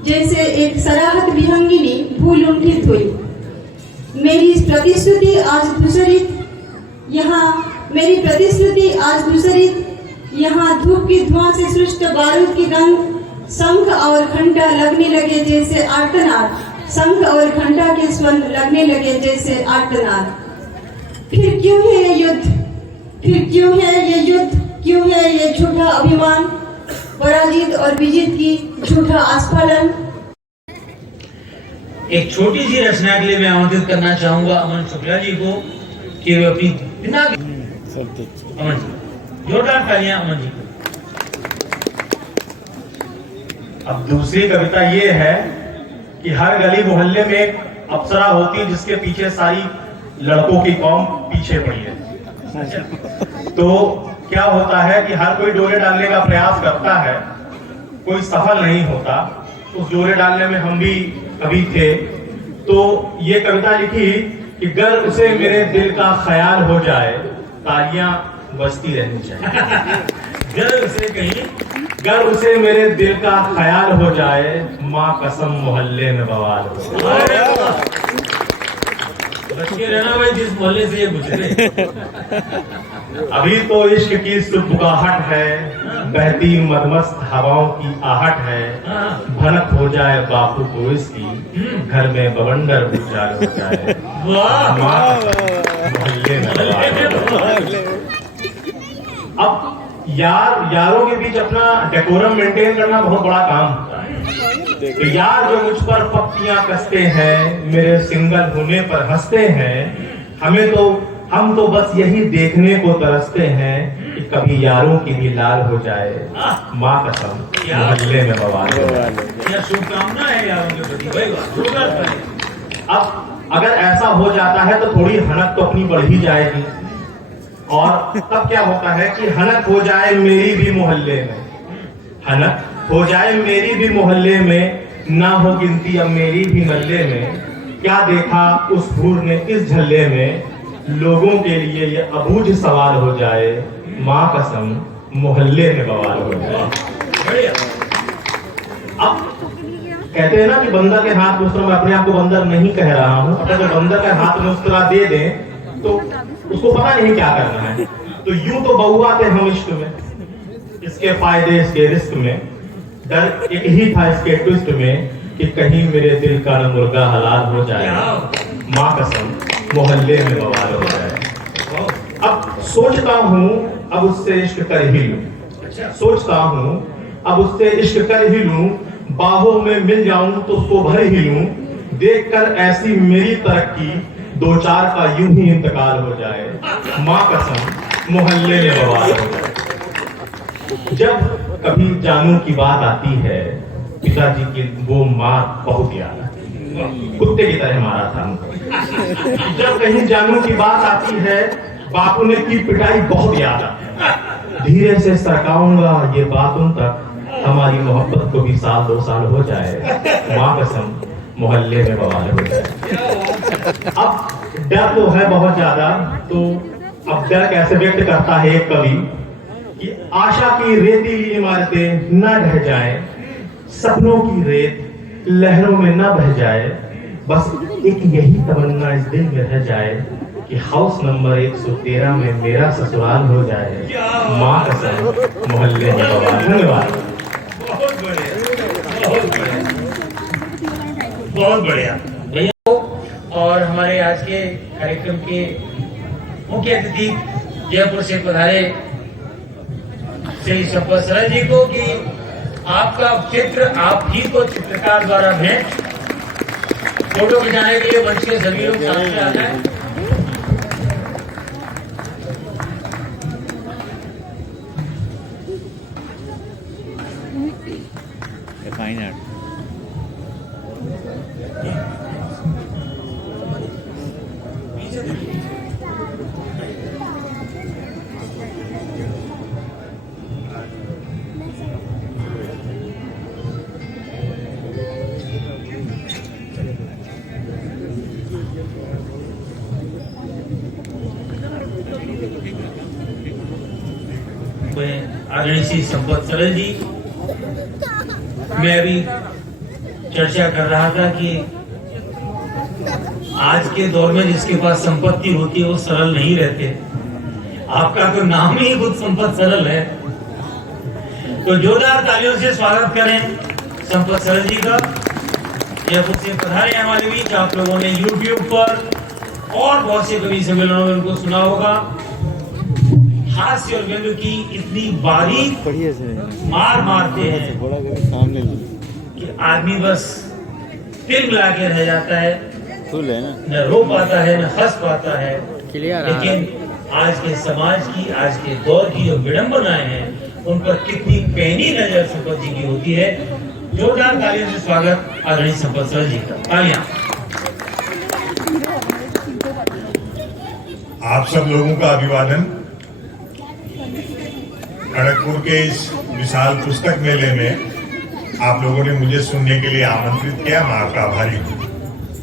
जैसे एक सराहत विहंगिनी भूलुंठित हुई। मेरी प्रतिश्रुति आज दूसरित यहाँ धूप की धुआं से सृष्ट बारूद की गंध, शंख और घंटा लगने लगे जैसे आर्तनाद, शंख और घंटा के स्वर लगने लगे जैसे आर्तनाद। फिर क्यों है ये युद्ध, फिर क्यों है ये युद्ध, क्यों है ये झूठा अभिमान, पराजित और विजित की झूठा आस्फालन। एक छोटी सी रचना के लिए मैं आमंत्रित करना चाहूंगा अमन शुक्ला जी को कि वे अपनी बिना अमन जी, जोरदार तालियां अमन जी को। अब दूसरी कविता ये है कि हर गली मोहल्ले में एक अप्सरा होती है जिसके पीछे सारी लड़कों की कौम पीछे पड़ी है। तो क्या होता है कि हर कोई डोरे डालने का प्रयास करता है, कोई सफल नहीं होता। उस डोरे डालने में हम भी कभी थे। तो ये कविता लिखी कि गर उसे मेरे दिल का ख्याल हो जाए, तालियां बजती रहनी चाहिए। गर उसे मेरे दिल का ख्याल हो जाए, माँ कसम मोहल्ले में बवाल हो जाए। बच के रहना भाई जिस मोहल्ले से ये गुजरे। अभी तो इश्क की सुबुगाहट है, बहती मदमस्त हवाओं की आहट है, भनक हो जाए बापू को इसकी, घर में बवंडर उजाल हो जाए, मोहल्ले में बवाल। अब यारों के बीच अपना डेकोरम मेंटेन करना बहुत बड़ा काम होता है। तो यार जो मुझ पर पप्पियां कसते हैं, मेरे सिंगल होने पर हंसते हैं, हम तो बस यही देखने को तरसते हैं कि कभी यारों की भी लाल हो जाए, माँ कसम मोहल्ले में बवाल हो जाए। क्या शुभकामना है यारों के प्रति। अब अगर ऐसा हो जाता है तो थोड़ी हनक तो अपनी बढ़ ही जाएगी। और तब क्या होता है कि हनक हो जाए मेरी भी मोहल्ले में, हनक हो जाए मेरी भी मोहल्ले में, ना हो गिनती अब मेरी भी नल्ले में। क्या देखा उस हूर ने इस झल्ले में, लोगों के लिए ये अबूझ सवाल हो जाए, माँ कसम मोहल्ले में बवाल हो जाए। अब कहते हैं ना कि बंदर के हाथ में उस तरह, मैं अपने आप को बंदर नहीं कह रहा हूँ, अगर बंदर के हाथ में उस तरह दे दें तो उसको पता नहीं क्या करना है। तो यूं तो बउआ थे हम इश्क में, इसके फायदे इसके रिस्क में, डर एक ही था इसके ट्विस्ट में कि कहीं मेरे दिल का न मुर्गा हलाल हो जाए, माँ कसम मोहल्ले में बवाल हो जाए। अब सोचता हूँ अब उससे इश्क कर ही लूं, सोचता हूँ अब उससे इश्क कर ही लूं, बाहों में मिल जाऊं तो उसको भर ही लूं, देखकर ऐसी मेरी तरक्की, दो चार का यूं ही इंतकाल हो जाए, माँ कसम मोहल्ले में बवाल हो जाए। जब कभी जानू की बात आती है, पिताजी की वो मार बहुत याद आती है, कुत्ते की तरह मारा था हमको। जब कहीं जानू की बात आती है, बापू ने की पिटाई बहुत याद आती है। धीरे से सरकाऊंगा ये बातों तक, हमारी मोहब्बत को भी साल 2 साल हो जाए, माँ कसम मोहल्ले में बवाल हो जाए। अब डर तो है बहुत ज्यादा, तो अब डर कैसे व्यक्त करता है एक कवि कि आशा की रेतीली इमारतें न ढह जाए, सपनों की रेत लहरों में न बह जाए, बस एक यही तमन्ना इस दिल में रह जाए कि हाउस नंबर 113 में मेरा ससुराल हो जाए, माँ कसम मोहल्ले में बवाल। धन्यवाद। बहुत बढ़िया भैया। और हमारे आज के कार्यक्रम के मुख्य अतिथि जयपुर से पधारे श्री शपथ सरल जी को कि आपका चित्र आप ही को चित्रकार द्वारा भेंट, फोटो खिंचाने के लिए मंच के सभी लोग सामने आ जाए। मैं आदरणीय श्री संपत सरल जी, मैं अभी चर्चा कर रहा था कि आज के दौर में जिसके पास संपत्ति होती है वो सरल नहीं रहते। आपका तो नाम ही खुद संपत सरल है। तो जोरदार तालियों से स्वागत करें संपत सरल जी का। जयपुर से पधारे हमारे बीच। आप लोगों ने YouTube पर और बहुत से कवि सम्मेलनों में उनको सुना होगा। हास्य और व्यंग की इतनी बारीक मार मारते हैं कि आदमी बस तिल मिला के रह जाता है, न रो पाता है न हंस पाता है। लेकिन आज के समाज की, आज के दौर की जो विडंबनाएं हैं उन पर कितनी पैनी नजर संपत जी की होती है। जोरदार तालियों से स्वागत आदरणीय संपत सर जी का। तालियां। आप सब लोगों का अभिवादन। खड़गपुर के इस विशाल पुस्तक मेले में आप लोगों ने मुझे सुनने के लिए आमंत्रित किया। मैं आपका आभारी हूँ।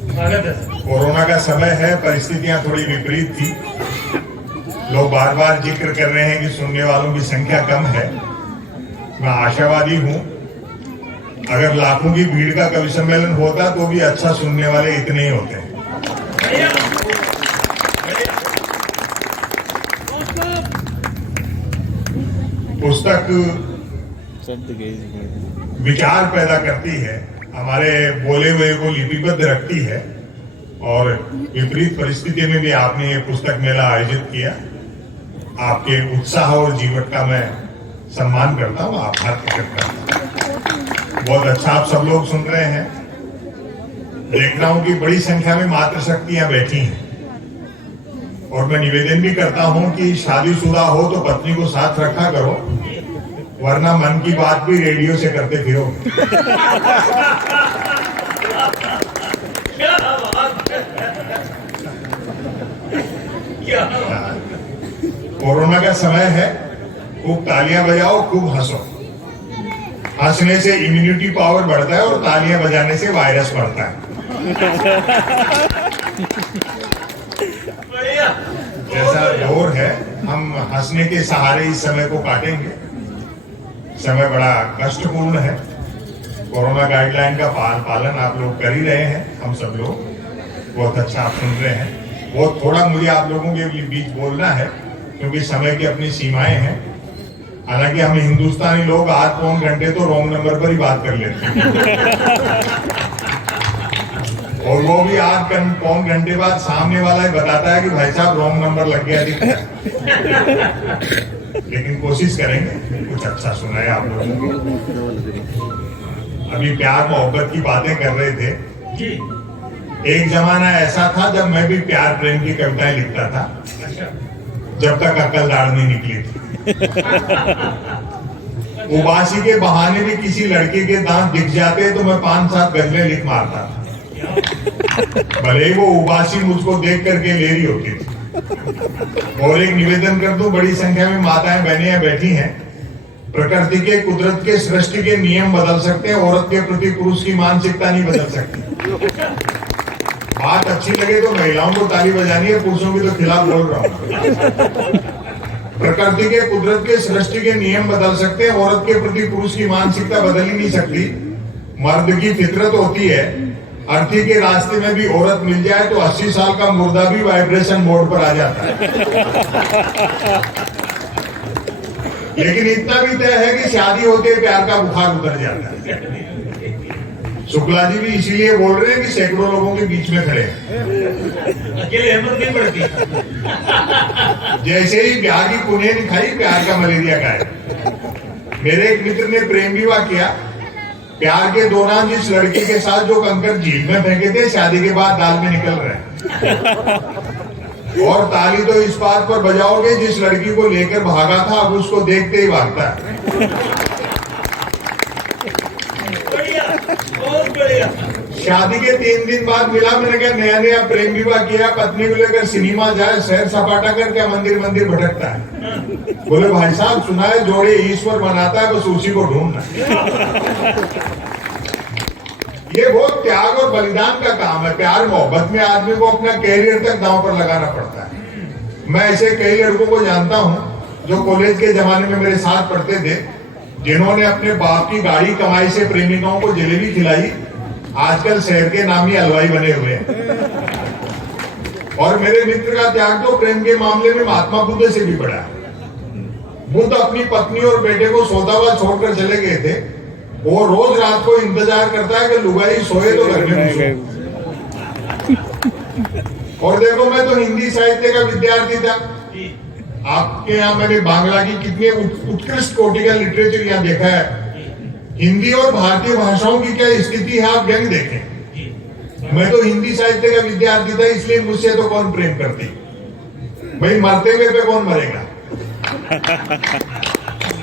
स्वागत है। कोरोना का समय है, परिस्थितियां थोड़ी विपरीत थी। लोग बार बार जिक्र कर रहे हैं कि सुनने वालों की संख्या कम है। मैं आशावादी हूँ, अगर लाखों की भीड़ का कवि सम्मेलन होता तो भी अच्छा सुनने वाले इतने ही होते हैं। पुस्तक विचार पैदा करती है, हमारे बोले हुए को लिपिबद्ध रखती है और विपरीत परिस्थिति में भी आपने ये पुस्तक मेला आयोजित किया। आपके उत्साह और जीवट का मैं सम्मान करता हूँ, आभार प्रकट करता हूँ। बहुत अच्छा आप सब लोग सुन रहे हैं। देख रहा हूँ कि बड़ी संख्या में मातृशक्तियां बैठी हैं और मैं निवेदन भी करता हूं कि शादीशुदा हो तो पत्नी को साथ रखा करो, वरना मन की बात भी रेडियो से करते फिरो। कोरोना का समय है, खूब तालियां बजाओ, खूब हंसो। हंसने से इम्यूनिटी पावर बढ़ता है और तालियां बजाने से वायरस बढ़ता है। जैसा दौर है, हम हंसने के सहारे इस समय को काटेंगे। समय बड़ा कष्टपूर्ण है। कोरोना गाइडलाइन का पालन आप लोग कर ही रहे हैं, हम सब लोग बहुत अच्छा आप सुन रहे हैं। बहुत थोड़ा मुझे आप लोगों के बीच बोलना है क्योंकि समय की अपनी सीमाएं हैं। हालांकि हम हिंदुस्तानी लोग आध पौन घंटे तो रॉन्ग नंबर पर ही बात कर लेते हैं और वो भी आध पौन घंटे बाद सामने वाला ही बताता है कि भाई साहब रॉन्ग नंबर लग गया लेकिन कोशिश करेंगे कुछ अच्छा सुनाए आप लोगों को। अभी प्यार मोहब्बत की बातें कर रहे थे। एक जमाना ऐसा था जब मैं भी प्यार प्रेम की कविताएं लिखता था, जब तक अक्ल दाढ़ नहीं निकली थी। उबासी के बहाने भी किसी लड़के के दांत दिख जाते तो मैं 5-7 गजलें लिख मारता था, भले वो उबासी मुझको देख करके ले रही होती थी। और एक निवेदन कर दूं, बड़ी संख्या में माताएं बहनें बैठी हैं। प्रकृति के, कुदरत के, सृष्टि के नियम बदल सकते हैं, औरत के प्रति पुरुष की मानसिकता नहीं बदल सकती। बात अच्छी लगे तो महिलाओं को ताली बजानी है, पुरुषों के तो खिलाफ बोल रहा हूं। प्रकृति के, कुदरत के, सृष्टि के नियम बदल सकते हैं, औरत के प्रति पुरुष की मानसिकता बदल ही नहीं सकती। मर्द की फितरत होती है, अर्थी के रास्ते में भी औरत मिल जाए तो 80 साल का मुर्दा भी वाइब्रेशन मोड पर आ जाता है। लेकिन इतना भी तय है कि शादी होते प्यार का बुखार उतर जाता है। शुक्ला जी भी इसीलिए बोल रहे हैं कि सैकड़ों लोगों के बीच में खड़े हैं, अकेले हिम्मत नहीं पड़ती। जैसे ही ब्याह की पुण्य दिखाई, प्यार का मलेरिया गायब। मेरे एक मित्र ने प्रेम विवाह किया। प्यार के दौरान जिस लड़की के साथ जो कंकर झील में फेंके थे, शादी के बाद दाल में निकल रहे। और ताली तो इस बात पर बजाओगे, जिस लड़की को लेकर भागा था अब उसको देखते ही भागता है। शादी के 3 दिन बाद मिला, मैंने कहा नया नया प्रेम विवाह किया, पत्नी को लेकर सिनेमा जाए, सैर सपाटा कर क्या मंदिर मंदिर भटकता है। बोले भाई साहब सुना है जोड़े ईश्वर बनाता है, बस उसी को ढूंढना। ये बहुत त्याग और बलिदान का काम है। प्यार मोहब्बत में आदमी को अपना कैरियर तक दांव पर लगाना पड़ता है। मैं ऐसे कई लड़कों को जानता हूं जो कॉलेज के जमाने में मेरे साथ पढ़ते थे, जिन्होंने अपने बाप की गाड़ी कमाई से प्रेमिकाओं को जलेबी खिलाई, आजकल शहर के नामी हलवाई बने हुए हैं। और मेरे मित्र का त्याग तो प्रेम के मामले में महात्मा बुद्ध से भी बड़ा है। बुद्ध अपनी पत्नी और बेटे को सोता हुआ छोड़कर चले गए थे। वो रोज रात को इंतजार करता है कि लुगाई सोए तो घर में घुसो। और देखो मैं तो हिंदी साहित्य का विद्यार्थी था। आपके यहाँ मैंने बांग्ला की कितने उत्कृष्ट कोटि का लिटरेचर यहाँ देखा है। हिंदी और भारतीय भाषाओं की क्या स्थिति है आप व्यंग देखें। मैं तो हिंदी साहित्य का विद्यार्थी था, इसलिए मुझसे तो कौन प्रेम करती भाई, मरते हुए पे कौन मरेगा।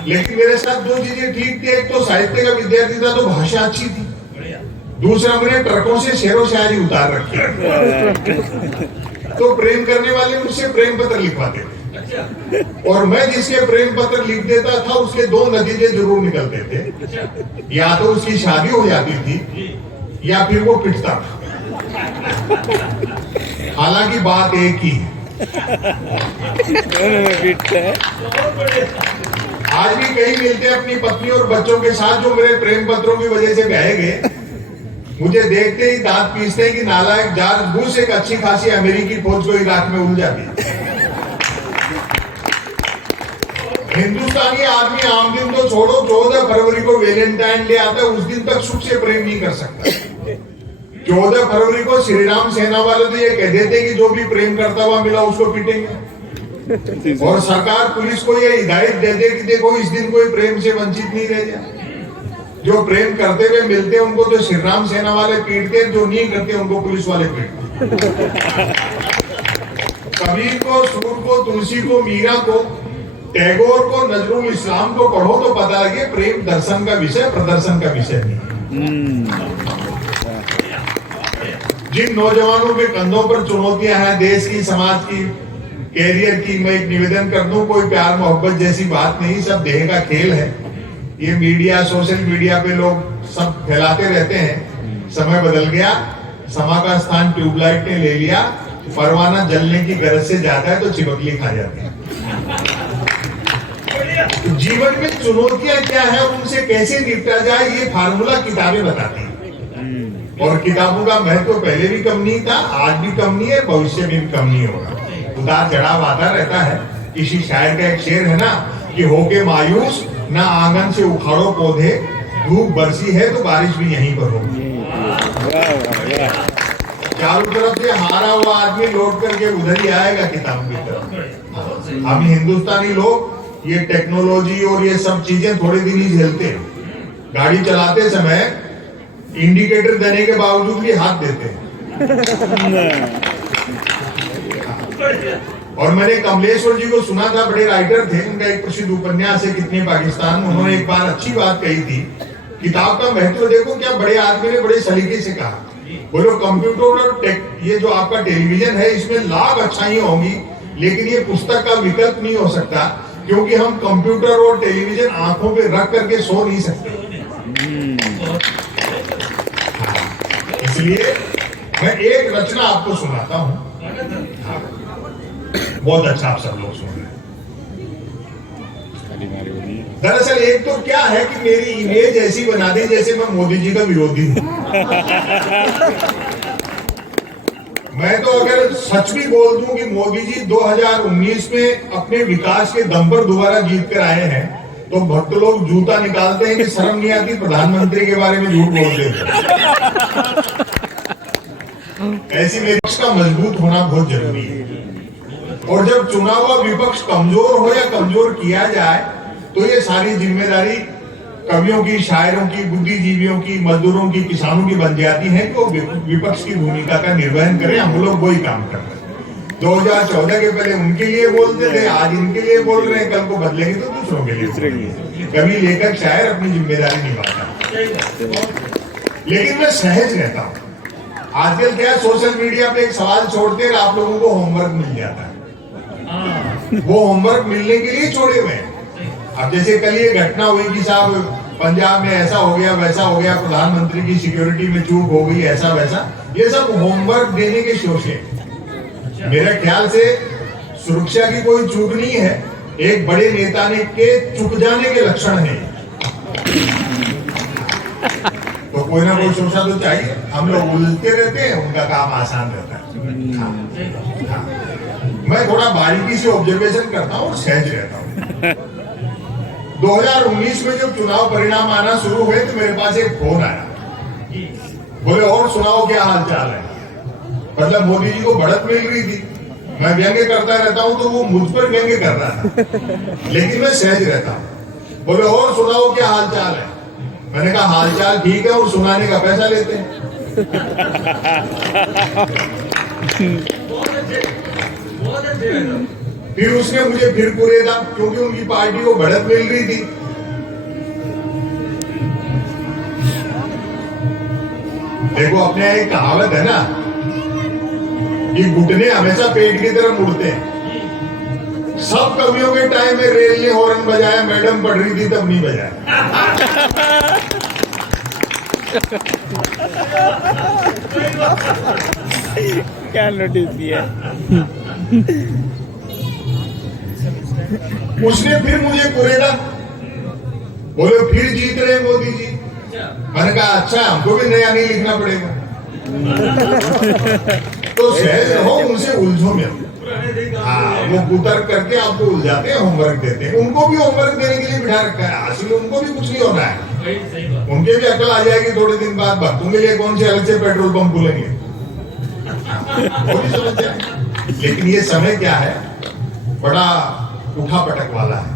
लेकिन मेरे साथ 2 चीजें ठीक थी। एक तो साहित्य का विद्यार्थी था तो भाषा अच्छी थी, दूसरा मैंने ट्रकों से शेरो शायरी उतार रखी। तो प्रेम करने वाले मुझसे प्रेम पत्र लिखवाते थे, और मैं जिसके प्रेम पत्र लिख देता था उसके 2 नतीजे जरूर निकलते थे। या तो उसकी शादी हो जाती थी या फिर वो पिटता था। हालांकि बात एक ही है। आज भी कई मिलते अपनी पत्नी और बच्चों के साथ जो मेरे प्रेम पत्रों की वजह से बह गए, मुझे देखते ही दांत पीसते हैं कि नालायक जॉर्ज बुश एक अच्छी खासी अमेरिकी फौज को इराक में उलझा दिया। हिंदुस्तानी आदमी आम दिन तो छोड़ो, 14 फरवरी को वैलेंटाइन डे आता है, उस दिन तक सुख से प्रेम नहीं कर सकता। 14 फरवरी को श्री राम सेना वाले तो ये कह देते कि जो भी प्रेम करता हुआ मिला उसको पीटेंगे, और सरकार पुलिस को ये हिदायत दे दे कि देखो इस दिन कोई प्रेम से वंचित नहीं रह जाए। जो प्रेम करते हुए मिलते उनको तो श्री राम सेना वाले पीटते, जो नहीं करते उनको पुलिस वाले पीटते। कबीर को, सूर को, तुलसी को, मीरा को, टैगोर को, नजरुल इस्लाम को पढ़ो तो पता लगे प्रेम दर्शन का विषय, प्रदर्शन का विषय नहीं। जिन नौजवानों के कंधों पर चुनौतियां हैं, देश की, समाज की, कैरियर की, मैं एक निवेदन कर दूं, कोई प्यार मोहब्बत जैसी बात नहीं, सब देह का खेल है। ये मीडिया, सोशल मीडिया पे लोग सब फैलाते रहते हैं। समय बदल गया, समा का स्थान ट्यूबलाइट ने ले लिया। परवाना जलने की गरज से जाता है तो चिपकली खा जाते हैं। जीवन में चुनौतियां क्या है, उनसे कैसे निपटा जाए, ये फार्मूला किताबें बताती हैं। और किताबों का महत्व पहले भी कम नहीं था, आज भी कम नहीं है, भविष्य में भी कम नहीं होगा। उतार चढ़ाव आता रहता है। किसी शायर का एक शेर है ना कि होके मायूस ना आंगन से उखाड़ो पौधे, धूप बरसी है तो बारिश भी यहीं पर होगी। चारों तरफ से हारा हुआ आदमी लौट करके उधर ही आएगा किताब की तरफ। हम हिंदुस्तानी लोग ये टेक्नोलॉजी और ये सब चीजें थोड़े दिन ही झेलते हैं। गाड़ी चलाते समय इंडिकेटर देने के बावजूद भी हाथ देते हैं। और मैंने कमलेश्वर जी को सुना था, बड़े राइटर थे, उनका एक प्रसिद्ध उपन्यास है कितने पाकिस्तान। उन्होंने एक बार अच्छी बात कही थी, किताब का महत्व देखो क्या बड़े आदमी ने बड़े सलीके से कहा। बोलो कंप्यूटर और ये जो आपका टेलीविजन है इसमें लाख अच्छाइयां होंगी, लेकिन ये पुस्तक का विकल्प नहीं हो सकता, क्योंकि हम कंप्यूटर और टेलीविजन आंखों पे रख करके सो नहीं सकते। इसलिए मैं एक रचना आपको सुनाता हूं। बहुत अच्छा आप सब लोग सुन रहे हैं। दरअसल एक तो क्या है कि मेरी इमेज ऐसी बना दी जैसे मैं मोदी जी का विरोधी हूं। मैं तो अगर सच भी बोल दूं कि मोदी जी 2019 में अपने विकास के दम पर दोबारा जीत कर आए हैं, तो भक्त लोग जूता निकालते हैं कि शर्म नहीं आती प्रधानमंत्री के बारे में झूठ बोलते हैं। ऐसी विपक्ष का मजबूत होना बहुत जरूरी है। और जब चुना हुआ विपक्ष कमजोर हो या कमजोर किया जाए तो ये सारी जिम्मेदारी कवियों की, शायरों की, बुद्धिजीवियों की, मजदूरों की, किसानों की बन जाती है कि वो विपक्ष की भूमिका का निर्वहन करें। हम लोग वही काम कर रहे हैं। 2014 के पहले उनके लिए बोलते थे, आज इनके लिए बोल रहे हैं, कल को बदलेंगे तो दूसरों के लिए। कभी लेखक शायर अपनी जिम्मेदारी निभाता है, लेकिन मैं सहज रहता हूँ। आजकल क्या है, सोशल मीडिया पे एक सवाल छोड़ते हैं, आप लोगों को होमवर्क मिल जाता है। वो होमवर्क मिलने के लिए छोड़े हुए हैं। अब जैसे कल ये घटना हुई कि साहब पंजाब में ऐसा हो गया, वैसा हो गया, प्रधानमंत्री की सिक्योरिटी में चूक हो गई, ऐसा वैसा, ये सब होमवर्क देने के शोष है। मेरे ख्याल से सुरक्षा की कोई चूक नहीं है, एक बड़े नेता ने के चुक जाने के लक्षण है। तो कोई ना कोई सोचा तो चाहिए। हम लोग उलझते रहते हैं, उनका काम आसान रहता है। हाँ। मैं थोड़ा बारीकी से ऑब्जर्वेशन करता हूँ और सहज रहता हूँ। 2019 में जब चुनाव परिणाम आना शुरू हुए तो मेरे पास एक फोन आया, बोले और सुनाओ क्या हाल चाल है। मतलब मोदी जी को बढ़त मिल रही थी, मैं व्यंग्य करता रहता हूं तो वो मुझ पर व्यंग्य कर रहा था, लेकिन मैं सहज रहता हूं। बोले और सुनाओ क्या हाल चाल है। मैंने कहा हाल चाल ठीक है और सुनाने का पैसा लेते हैं। फिर उसने मुझे फिर कुरेदा, क्योंकि उनकी पार्टी को बढ़त मिल रही थी। देखो अपने एक कहावत है ना कि घुटने हमेशा पेट की तरफ मुड़ते हैं। सब कवियों के टाइम में रेल ने हॉर्न बजाया, मैडम पढ़ रही थी तब नहीं बजाया। क्या नोटिस किया। उसने फिर मुझे कुरेदा, बोले फिर जीत रहे मोदी जी। मैंने कहा अच्छा हमको भी नया नहीं लिखना पड़ेगा। तो सहज रहो, उनसे उलझो में। हाँ, वो कुतर्क करके आपको उलझाते हैं, होमवर्क देते हैं। उनको भी होमवर्क देने के लिए बिठा रखा है, असल उनको भी कुछ नहीं होना है। उनके भी अकल आ जाएगी थोड़े दिन बाद, भक्तों के लिए कौन से अलग से पेट्रोल पंप खुलेंगे, वो भी समझ जाए। लेकिन ये समय क्या है, बड़ा उठा पटक वाला है,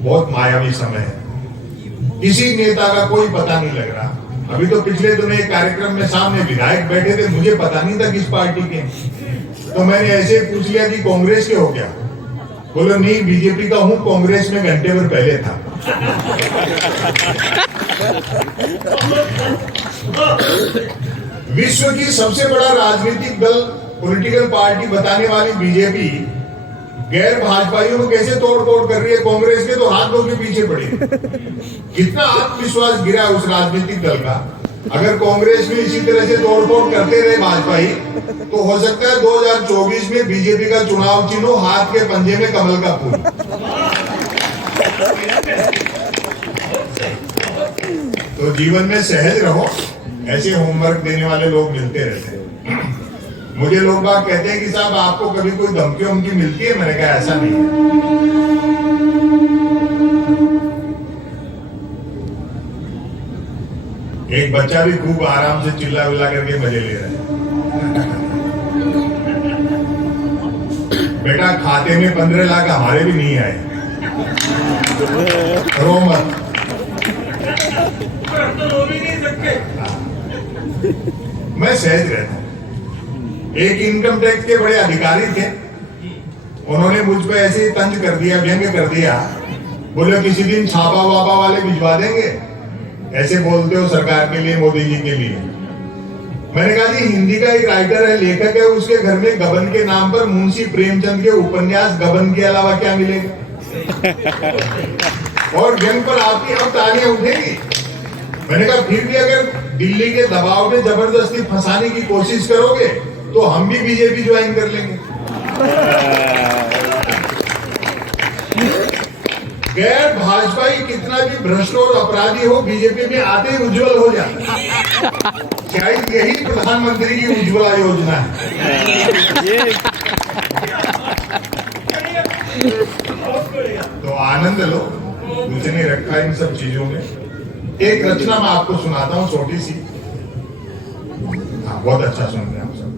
बहुत मायावी समय है। किसी नेता का कोई पता नहीं लग रहा। अभी तो पिछले दिनों एक कार्यक्रम में सामने विधायक बैठे थे, मुझे पता नहीं था किस पार्टी के। तो मैंने ऐसे पूछ लिया कि कांग्रेस के हो क्या। बोले नहीं बीजेपी का हूं, कांग्रेस में घंटे भर पहले था। विश्व की सबसे बड़ा राजनीतिक दल, पॉलिटिकल पार्टी बताने वाली बीजेपी गैर भाजपाइयों को कैसे तोड़ फोड़ कर रही है, कांग्रेस के तो हाथ धो के पीछे पड़ी। कितना आत्मविश्वास गिरा उस राजनीतिक दल का। अगर कांग्रेस में इसी तरह से तोड़ फोड़ करते रहे भाजपाई, तो हो सकता है 2024 में बीजेपी का चुनाव चिन्ह हाथ के पंजे में कमल का फूल। तो जीवन में सहज रहो, ऐसे होमवर्क देने वाले लोग मिलते रहते हैं। मुझे लोग बात कहते हैं कि साहब आपको कभी कोई धमकी वमकी मिलती है। मैंने कहा ऐसा नहीं है। एक बच्चा भी खूब आराम से चिल्ला विल्ला करके मजे ले रहा है। बेटा खाते में 15 लाख हमारे भी नहीं आए, रो मत। मैं सहज रहता हूं। एक इनकम टैक्स के बड़े अधिकारी थे, उन्होंने मुझ पे ऐसे ही तंज कर दिया, व्यंग्य कर दिया। बोले किसी दिन छापा वापा वाले भिजवा देंगे, ऐसे बोलते हो सरकार के लिए, मोदी जी के लिए। मैंने कहा जी हिंदी का एक राइटर है, लेखक है, उसके घर में गबन के नाम पर मुंशी प्रेमचंद के उपन्यास गबन के अलावा क्या मिलेगा। और व्यंग पर आपकी अब तालियां उठेगी। मैंने कहा फिर भी अगर दिल्ली के दबाव में जबरदस्ती फंसाने की कोशिश करोगे तो हम भी बीजेपी ज्वाइन कर लेंगे। गैर भाजपाई कितना भी भ्रष्ट और अपराधी हो, बीजेपी में आते ही उज्जवल हो जाता। शायद यही प्रधानमंत्री की उज्ज्वला योजना है। तो आनंद लो, कुछ नहीं रखा इन सब चीजों में। एक रचना मैं आपको सुनाता हूं छोटी सी। हाँ, बहुत अच्छा सुन रहे हैं आप सब।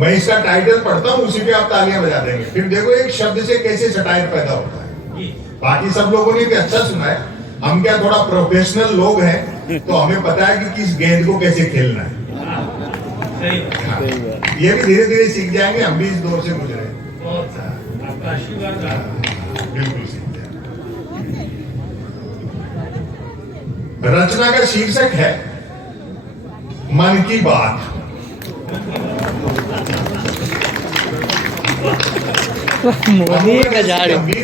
मैं इसका टाइटल पढ़ता हूं, उसी पे आप तालियां बजा देंगे। फिर देखो एक शब्द से कैसे सटायर पैदा होता है। बाकी सब लोगों ने भी अच्छा सुना है, हम क्या थोड़ा प्रोफेशनल लोग हैं, तो हमें पता है कि किस गेंद को कैसे खेलना है। हाँ, ये भी धीरे धीरे सीख जाएंगे, हम भी इस दौर से गुजरे। बिल्कुल सीख जाएंगे। रचना का शीर्षक है मन की बात। गंभीर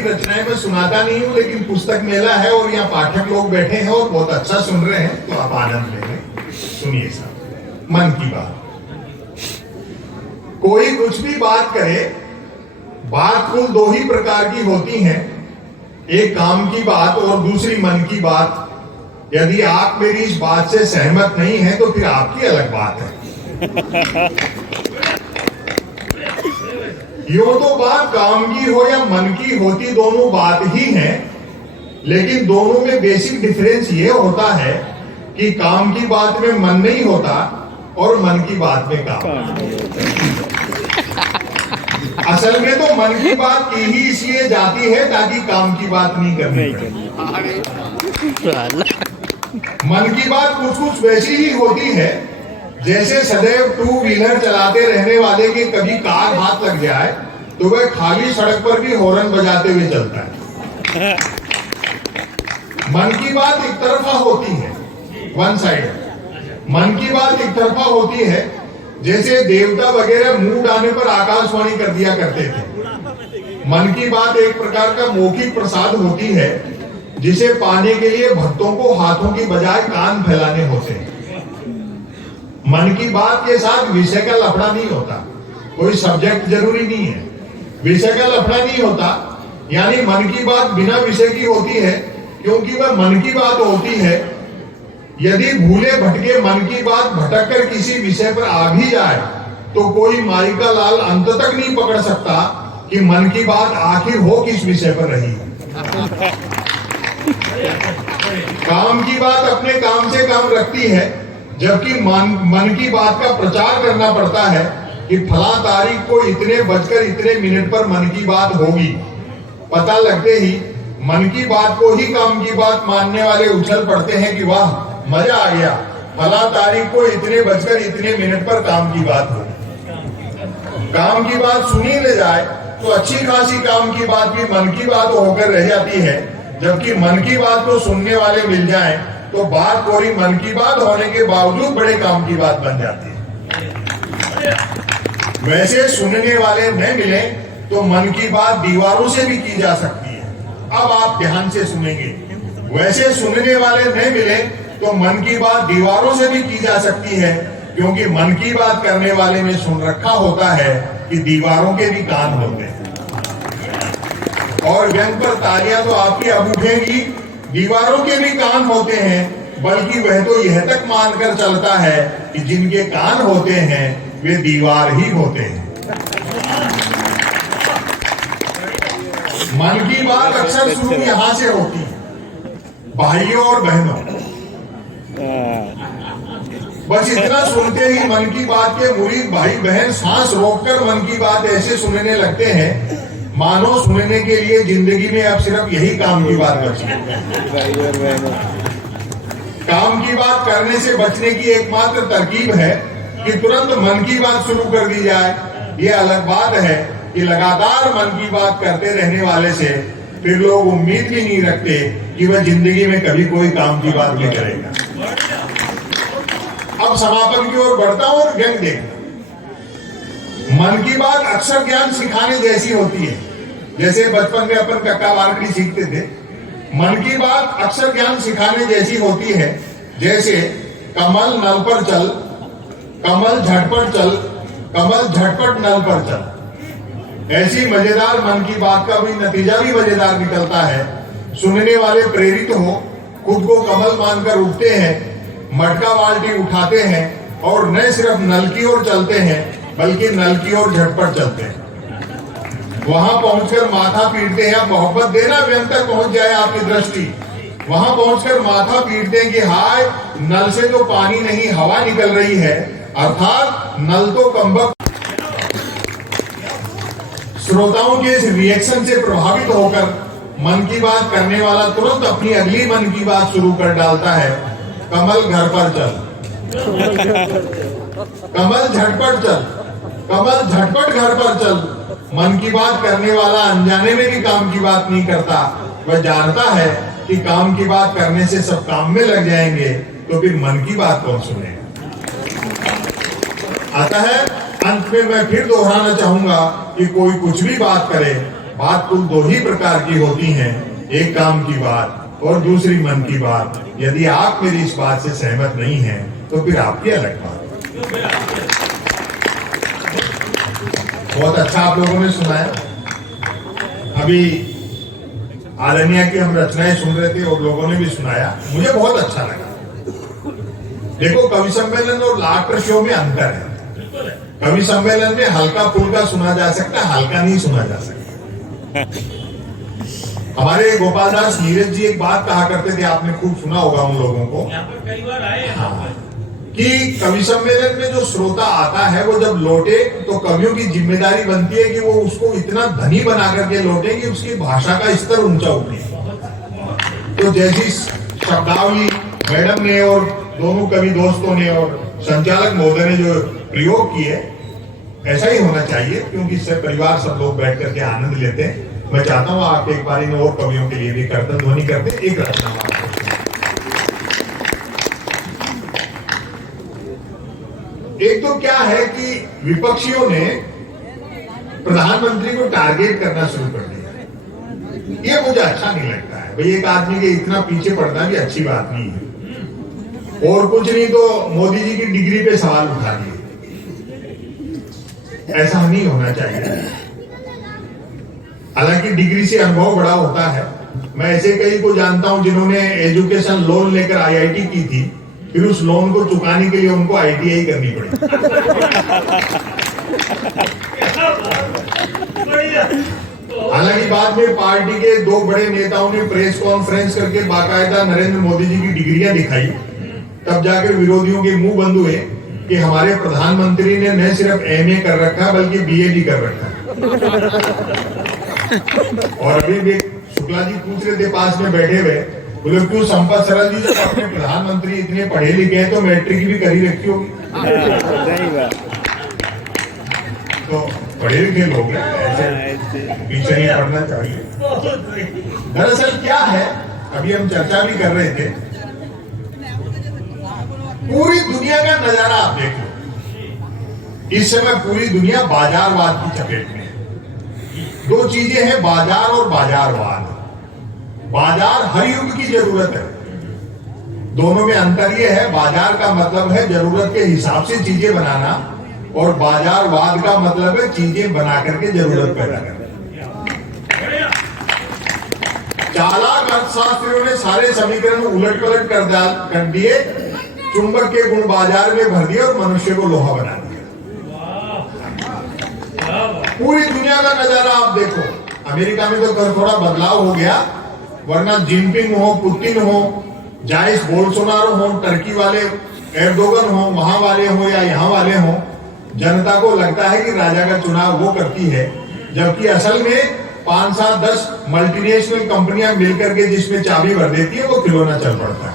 रचनाएं मैं सुनाता नहीं हूं, लेकिन पुस्तक मेला है और यहाँ पाठक लोग बैठे हैं और बहुत अच्छा सुन रहे हैं, तो आप आनंद ले लें। सुनिए साहब, मन की बात। कोई कुछ भी बात करे, बात कुल दो ही प्रकार की होती हैं, एक काम की बात और दूसरी मन की बात। यदि आप मेरी इस बात से सहमत नहीं हैं तो फिर आपकी अलग बात है। यूं तो बात काम की हो या मन की होती, दोनों बात ही है, लेकिन दोनों में बेसिक डिफरेंस ये होता है कि काम की बात में मन नहीं होता और मन की बात में काम। असल में तो मन की बात की ही इसलिए जाती है ताकि काम की बात नहीं करनी पड़े। मन की बात कुछ कुछ वैसी ही होती है जैसे सदैव टू व्हीलर चलाते रहने वाले के कभी कार हाथ लग जाए तो वह खाली सड़क पर भी हॉर्न बजाते हुए चलता है। मन की बात एक तरफा होती है, वन साइड। मन की बात एक तरफा होती है जैसे देवता वगैरह मूड आने पर आकाशवाणी कर दिया करते थे। मन की बात एक प्रकार का मौखिक प्रसाद होती है जिसे पाने के लिए भक्तों को हाथों की बजाय कान फैलाने होते हैं। मन की बात के साथ विषय का लफड़ा नहीं होता, कोई सब्जेक्ट जरूरी नहीं है, विषय का लफड़ा नहीं होता। यानी मन की बात बिना विषय की होती है क्योंकि वह मन की बात होती है। यदि भूले भटके मन की बात भटक कर किसी विषय पर आ भी जाए तो कोई माई का लाल अंत तक नहीं पकड़ सकता कि मन की बात आखिर हो किस विषय पर रही। काम की बात अपने काम से काम रखती है, जबकि मन की बात का प्रचार करना पड़ता है कि फला तारीख को इतने बजकर इतने मिनट पर मन की बात होगी। पता लगते ही मन की बात को ही काम की बात मानने वाले उछल पड़ते हैं कि वाह मजा आ गया, फला तारीख को इतने बजकर इतने मिनट पर काम की बात हो। काम की बात सुनी ले जाए तो अच्छी खासी काम की बात भी मन की बात होकर रह जाती है, जबकि मन की बात को सुनने वाले मिल जाएं तो बात कोरी मन की बात होने के बावजूद बड़े काम की बात बन जाती है। वैसे सुनने वाले न मिले तो मन की बात दीवारों से भी की जा सकती है। अब आप ध्यान से सुनेंगे। वैसे सुनने वाले न मिले तो मन की बात दीवारों से भी की जा सकती है, क्योंकि मन की बात करने वाले ने सुन रखा होता है कि दीवारों के भी कान होते हैं। और व्यंग पर तालियां तो आपकी अब उठेंगी, दीवारों के भी कान होते हैं, बल्कि वह तो यह तक मानकर चलता है कि जिनके कान होते हैं वे दीवार ही होते हैं। मन की बात अक्सर शुरू यहां से होती है, भाइयों और बहनों। बस इतना सुनते ही मन की बात के मुरीद भाई बहन सांस रोककर मन की बात ऐसे सुनने लगते हैं मानो सुनने के लिए जिंदगी में अब सिर्फ यही काम की बात बची है। काम की बात करने से बचने की एकमात्र तरकीब है कि तुरंत मन की बात शुरू कर दी जाए। ये अलग बात है कि लगातार मन की बात करते रहने वाले से फिर लोग उम्मीद भी नहीं रखते कि वह जिंदगी में कभी कोई काम की बात नहीं करेगा। अब समापन की ओर बढ़ता हूं और व्यंग देखता। मन की बात अक्सर ज्ञान सिखाने जैसी होती है, जैसे बचपन में अपन कक्का बारकड़ी सीखते थे। मन की बात अक्सर ज्ञान सिखाने जैसी होती है, जैसे कमल नल पर चल, कमल झटपट चल, कमल झटपट नल पर चल। ऐसी मजेदार मन की बात का भी नतीजा भी मजेदार निकलता है। सुनने वाले प्रेरित हो, खुद को कमल मानकर उठते हैं, मटका बाल्टी उठाते हैं और न सिर्फ नल की ओर चलते हैं बल्कि नल की ओर झटपट चलते हैं। वहां पहुंचकर माथा पीटते हैं, मोहब्बत देना व्यंग तक पहुंच जाए आपकी दृष्टि। वहां पहुंचकर माथा पीटते हैं कि हाय नल से तो पानी नहीं हवा निकल रही है, अर्थात नल तो कमबख्त। श्रोताओं के इस रिएक्शन से प्रभावित होकर मन की बात करने वाला तुरंत अपनी अगली मन की बात शुरू कर डालता है। कमल घर पर चल, कमल झटपट चल, कमल झटपट घर पर चल। मन की बात करने वाला अनजाने में भी काम की बात नहीं करता। वह जानता है कि काम की बात करने से सब काम में लग जाएंगे, तो फिर मन की बात कौन सुनेगा। अतः अंत में मैं फिर दोहराना चाहूंगा कि कोई कुछ भी बात करे, बात कुल दो ही प्रकार की होती हैं, एक काम की बात और दूसरी मन की बात। यदि आप मेरी इस बात से सहमत नहीं हैं तो फिर आपकी अलग बात। बहुत अच्छा आप लोगों ने सुनाया। अभी आलनिया की हम रचनाएं सुन रहे थे और लोगों ने भी सुनाया, मुझे बहुत अच्छा लगा। देखो, कवि सम्मेलन और लाफ्टर शो में अंतर है। कवि सम्मेलन में हल्का फुल्का सुना जा सकता है, हल्का नहीं सुना जा सकता। हमारे गोपाल दास नीरज जी एक बात कहा करते थे, आपने खूब सुना होगा उन लोगों को। यहाँ पर कई बार आए हैं। हाँ, कि कवि सम्मेलन में जो श्रोता आता है वो जब लौटे तो कवियों की जिम्मेदारी बनती है कि वो उसको इतना धनी बना करके लौटे कि उसकी भाषा का स्तर ऊंचा उठे। तो जैसी शब्दावली मैडम ने और दोनों कवि दोस्तों ने और संचालक महोदय ने जो प्रयोग किए, ऐसा ही होना चाहिए, क्योंकि इससे परिवार सब लोग बैठ करके आनंद लेते हैं। मैं चाहता हूँ आप एक बार इन और कवियों के लिए भी कर्तन ध्वनि करते एक रचना। एक तो क्या है कि विपक्षियों ने प्रधानमंत्री को टारगेट करना शुरू कर दिया। ये मुझे अच्छा नहीं लगता है भाई, एक आदमी के इतना पीछे पड़ना भी अच्छी बात नहीं है। और कुछ नहीं तो मोदी जी की डिग्री पे सवाल उठा दिए, ऐसा नहीं होना चाहिए। हालांकि डिग्री से अनुभव बड़ा होता है। मैं ऐसे कई को जानता हूं जिन्होंने एजुकेशन लोन लेकर आईआईटी की थी, फिर उस लोन को चुकाने के लिए उनको आईटीआई करनी पड़ी। हालांकि बाद में पार्टी के दो बड़े नेताओं ने प्रेस कॉन्फ्रेंस करके बाकायदा नरेंद्र मोदी जी की डिग्रियां दिखाई, तब जाकर विरोधियों के मुंह बंद हुए कि हमारे प्रधानमंत्री ने न सिर्फ एमए कर रखा बल्कि बीए भी कर रखा। और अभी भी शुक्ला जी पूछ रहे थे पास में बैठे हुए, बोले क्यों संपत सरल जी जब अपने प्रधानमंत्री इतने पढ़े लिखे हैं तो मैट्रिक भी करी रखी होगी। तो पढ़े लिखे लोग ऐसे पीछे नहीं पढ़ना चाहिए। दरअसल क्या है, अभी हम चर्चा भी कर रहे थे, पूरी दुनिया का नजारा आप देख लो। इस समय पूरी दुनिया बाजारवाद की चपेट में है। दो चीजें हैं, बाजार और बाजारवाद। बाजार हर युग की जरूरत है, दोनों में अंतर यह है, बाजार का मतलब है जरूरत के हिसाब से चीजें बनाना और बाजारवाद का मतलब है चीजें बना करके जरूरत पैदा करना। चालाक अर्थशास्त्रियों ने सारे समीकरण उलट पलट कर दिए, चुंबक के गुण बाजार में भर दिए और मनुष्य को लोहा बना दिया। पूरी दुनिया का नजारा आप देखो। अमेरिका में तो थोड़ा बदलाव हो गया, वरना जिनपिंग हो, पुतिन हो, जाइस बोल्सोनारो हो, टर्की वाले एर्दोगन हो, वहां वाले हो या यहाँ वाले हो, जनता को लगता है कि राजा का चुनाव वो करती है, जबकि असल में 5, 7, 10 मल्टीनेशनल कंपनियां मिलकर के जिसमें चाबी भर देती है वो खिलौना चल पड़ता है।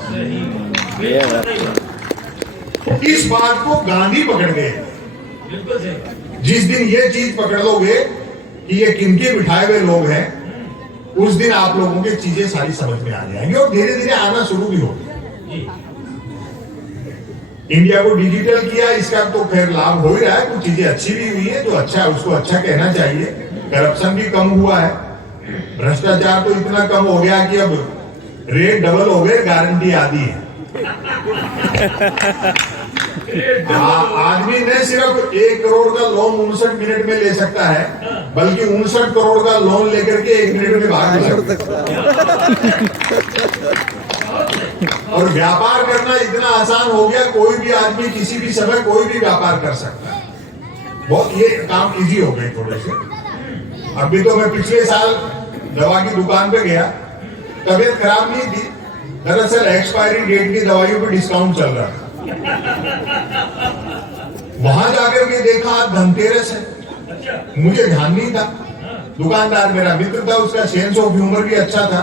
इस बात को गांधी पकड़ गए। जिस दिन ये चीज पकड़ लोगे कि ये किनके बिठाए हुए लोग हैं, उस दिन आप लोगों की चीजें सारी समझ में आ जाएंगी और धीरे धीरे आना शुरू भी होगी। इंडिया को डिजिटल किया, इसका तो खैर लाभ हो ही रहा है, कुछ चीजें अच्छी भी हुई है, जो अच्छा है उसको अच्छा कहना चाहिए। करप्शन भी कम हुआ है, भ्रष्टाचार तो इतना कम हो गया कि अब रेट डबल हो गए, गारंटी आधी है। आदमी ने सिर्फ 1 करोड़ का लोन 59 मिनट में ले सकता है, बल्कि 59 करोड़ का लोन लेकर के 1 मिनट में भाग सकता है। और व्यापार करना इतना आसान हो गया, कोई भी आदमी किसी भी समय कोई भी व्यापार कर सकता है। बहुत ये काम इजी हो गए थोड़े से। अभी तो मैं पिछले साल दवा की दुकान पे गया, तबीयत खराब नहीं थी, दरअसल एक्सपायरी डेट की दवाइयों पे डिस्काउंट चल रहा था। वहां जाकर के देखा धनतेरस है, मुझे ध्यान नहीं था। दुकानदार मेरा मित्र था, उसका सेंस ऑफ ह्यूमर भी अच्छा था,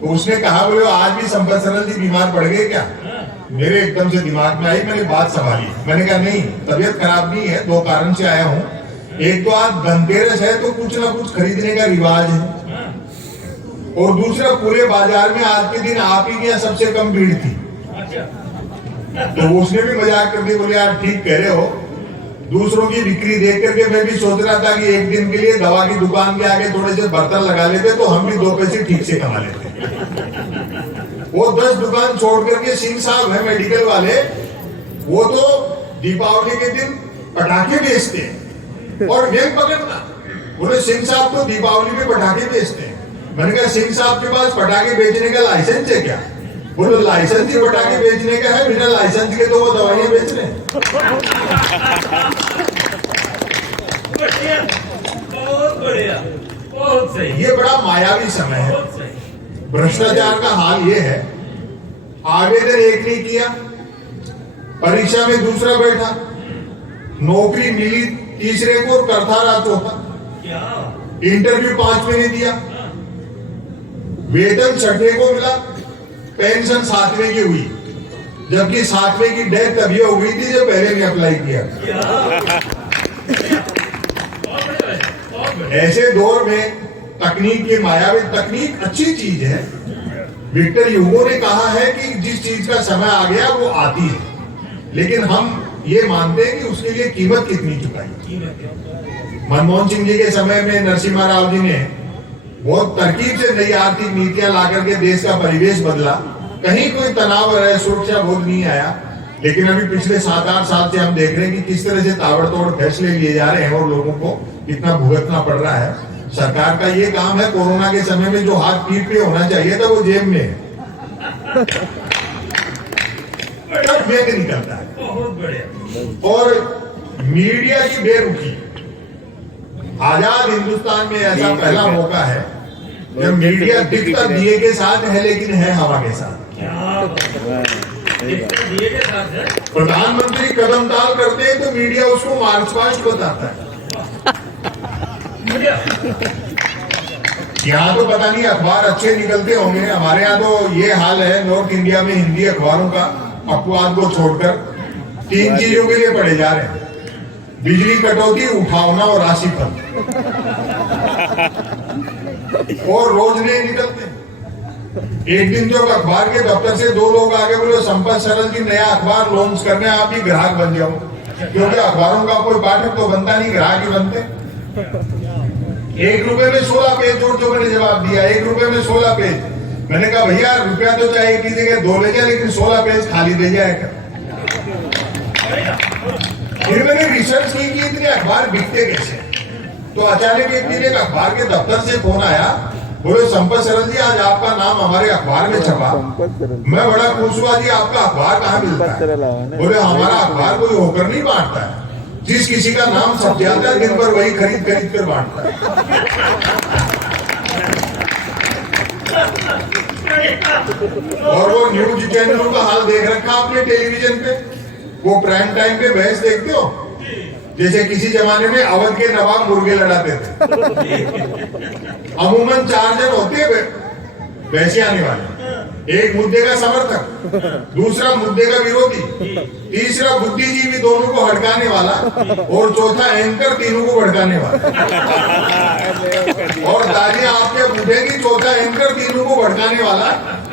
तो उसने कहा बोले आज भी संपत सरल जी बीमार पड़ गए क्या? मेरे एकदम से दिमाग में आई, मैंने बात संभाली, मैंने कहा नहीं तबीयत खराब नहीं है, 2 कारण से आया हूं। एक तो आज धनतेरस है तो कुछ ना कुछ खरीदने का रिवाज है, और दूसरा पूरे बाजार में आज के दिन आप ही के यहाँ सबसे कम भीड़ थी। तो उसने भी मजाक कर दी, बोले यार ठीक कह रहे हो, दूसरों की बिक्री देख करके मैं भी सोच रहा था कि एक दिन के लिए दवा की दुकान के आगे थोड़े से बर्तन लगा लेते तो हम भी 2 पैसे ठीक से कमा लेते। वो 10 दुकान छोड़ करके सिंह साहब है मेडिकल वाले, वो तो दीपावली के दिन पटाखे बेचते हैं और गैंग पकड़ना। बोले सिंह साहब तो दीपावली में पटाखे बेचते हैं। मैंने कहा सिंह साहब के पास पटाखे बेचने का लाइसेंस है क्या? बोलो लाइसेंस ही पटाखे बेचने का है, बिना लाइसेंस के तो वो दवाइयां बेच रहे हैं। बहुत बढ़िया, बहुत सही। ये बड़ा मायावी समय है। भ्रष्टाचार का हाल ये है, आवेदन एक नहीं किया, परीक्षा में दूसरा बैठा, नौकरी मिली तीसरे को और करता रहा चौथा, इंटरव्यू 5 में नहीं दिया, वेतन 6वें को मिला, पेंशन 7वें की हुई, जबकि 7वें की डेथ तभी हो गई थी जब पहले ने अप्लाई किया। ऐसे दौर में तकनीक की मायावी, तकनीक अच्छी चीज है। विक्टर ह्यूगो ने कहा है कि जिस चीज का समय आ गया वो आती है, लेकिन हम ये मानते हैं कि उसके लिए कीमत कितनी चुकाई। मनमोहन सिंह जी के समय में नरसिम्हा राव जी ने बहुत तरकीब से नई आर्थिक नीतियां ला करके देश का परिवेश बदला। कहीं कोई तनाव है, सुरक्षा बोध नहीं आया, लेकिन अभी पिछले 7-8 साल से हम देख रहे हैं कि किस तरह से ताबड़तोड़ फैसले लिए जा रहे हैं और लोगों को कितना भुगतना पड़ रहा है। सरकार का ये काम है, कोरोना के समय में जो हाथ पीठ पे होना चाहिए था वो जेब में है, तब व्यंग निकलता है। बहुत बढ़िया। और मीडिया की बेरुखी, आजाद हिंदुस्तान में ऐसा पहला मौका है जब मीडिया दिखता दिए के साथ है लेकिन है हवा के साथ। प्रधानमंत्री कदम ताल करते हैं तो मीडिया उसको मार्च पास्ट बताता है। यहाँ तो पता नहीं अखबार अच्छे निकलते होंगे, हमारे यहाँ तो ये हाल है नॉर्थ इंडिया में हिंदी अखबारों का, अपवाद को छोड़कर 3 चीजों के लिए पढ़े जा रहे हैं: बिजली कटौती, उठावना और राशिफल, और रोज नहीं निकलते। एक दिन जो अखबार के दफ्तर से 2 लोग आगे बोले संपत सरल जी नया अखबार लॉन्च करने, आप भी ग्राहक बन जाओ, क्योंकि अखबारों का कोई पाठक तो बनता नहीं, ग्राहक ही बनते। 1 रुपए में 16 पेज जो मैंने जवाब दिया, 1 रुपए में 16 पेज। मैंने कहा भैया रुपया तो चाहे की जगह 2 ले जाए, लेकिन 16 पेज खाली दे जाएगा। फिर मैंने रिसर्च की कि इतने अखबार बिकते कैसे, तो अचानक एक दिन एक अखबार के दफ्तर से फोन आया, बोले संपत सरल जी आज आपका नाम हमारे अखबार में छपा। मैं बड़ा खुश हुआ, जी आपका अखबार कहाँ मिलता है? बोले हमारा अखबार कोई होकर नहीं बांटता है, जिस किसी का नाम छप जाता है दिन भर वही खरीद कर बांटता है। और वो न्यूज चैनलों का हाल देख रखा आपने टेलीविजन पे, वो प्राइम टाइम पे बहस देखते हो, जैसे किसी जमाने में अवध के नवाब मुर्गे लड़ाते थे। अमूमन 4 जन होते हैं वैसे आने वाले, एक मुद्दे का समर्थक, दूसरा मुद्दे का विरोधी, तीसरा बुद्धिजीवी दोनों को हड़काने वाला, और चौथा एंकर तीनों को भड़काने वाला। और तालियां आपके उठेगी, चौथा एंकर तीनों को भड़काने वाला।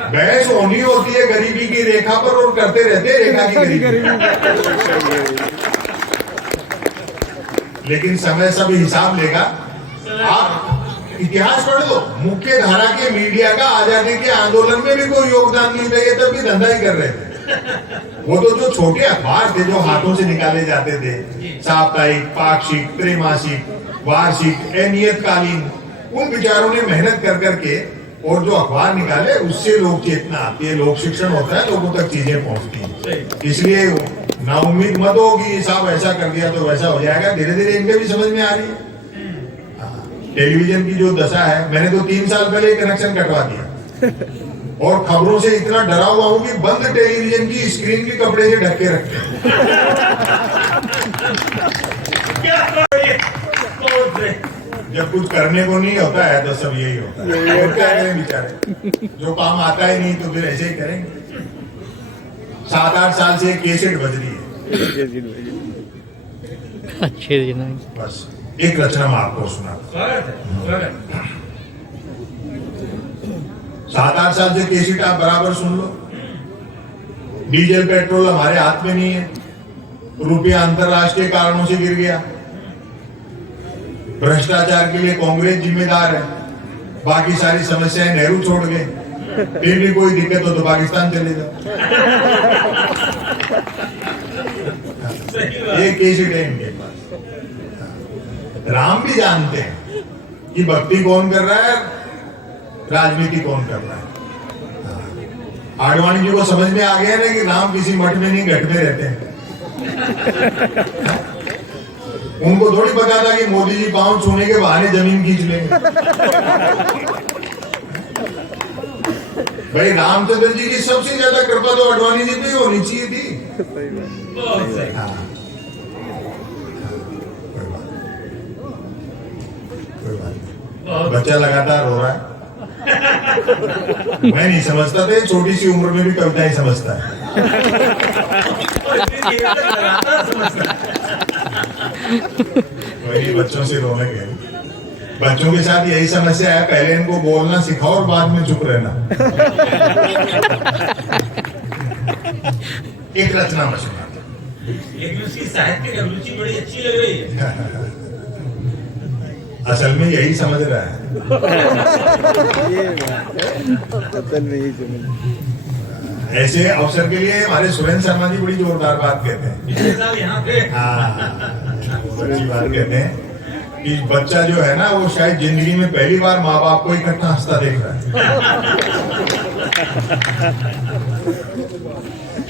बहस होनी होती है गरीबी की रेखा पर और करते रहते रेखा की गरीबी। लेकिन समय सब हिसाब लेगा। आप इतिहास पढ़ लो, मुख्य धारा के मीडिया का आजादी के आंदोलन में भी कोई योगदान नहीं था, ये तब भी धंधा ही कर रहे थे। वो तो जो छोटे अखबार थे जो हाथों से निकाले जाते थे, साप्ताहिक, पाक्षिक, त्रैमासिक, वार्षिक, नियतकालीन, उन विचारों ने मेहनत कर करके और जो अखबार निकाले उससे लोक चेतना आती है, लोक शिक्षण होता है, लोगों तक चीजें पहुंचती है। इसलिए ना उम्मीद मत हो कि साहब ऐसा कर दिया तो वैसा हो जाएगा, धीरे धीरे इनके भी समझ में आ रही है। टेलीविजन की जो दशा है, मैंने तो 3 साल पहले कनेक्शन कटवा दिया और खबरों से इतना डरा हुआ हूं कि बंद टेलीविजन की स्क्रीन भी कपड़े से ढक के रखते हैं। जब कुछ करने को नहीं होता है तो सब यही होता है, और क्या करें बेचारे, जो काम आता ही नहीं तो फिर ऐसे ही करेंगे। 7-8 साल से कैसेट बज रही है, बस एक रचना मैं आपको सुना। 7-8 साल से कैसेट आप बराबर सुन लो। डीजल पेट्रोल हमारे हाथ में नहीं है, रुपया अंतरराष्ट्रीय कारणों से गिर गया, भ्रष्टाचार के लिए कांग्रेस जिम्मेदार है, बाकी सारी समस्याएं नेहरू छोड़ गए, फिर भी कोई दिक्कत हो तो पाकिस्तान चले जाओ। ये केस है इनके पास। राम भी जानते हैं कि भक्ति कौन कर रहा है, राजनीति कौन कर रहा है। आडवाणी जी को समझ में आ गया ना कि राम किसी मठ में नहीं घट में रहते हैं। उनको थोड़ी पता था कि मोदी जी पांव छूने के बहाने जमीन खींच लेंगे। भाई रामचंद्र जी की सबसे ज्यादा कृपा तो आडवाणी जी पे होनी चाहिए थी। हाँ। कोई बात। बच्चा लगातार रो रहा है। मैं नहीं समझता था, छोटी सी उम्र में भी कविताएं समझता है। वही बच्चों से रोने गए। बच्चों के साथ यही समस्या है, पहले इनको बोलना सिखाओ और बाद में चुप रहना। एक रचना में सुना, लेकिन उसकी साहित्य की रुचि बड़ी अच्छी लग रही है। असल में यही समझ रहा है। ऐसे अवसर के लिए हमारे सुरेंद्र शर्मा जी बड़ी जोरदार बात कहते हैं। पिछले साल यहाँ पे अच्छी बात कहते हैं कि बच्चा जो है ना वो शायद जिंदगी में पहली बार माँ बाप को इकट्ठा हंसता देख रहा है।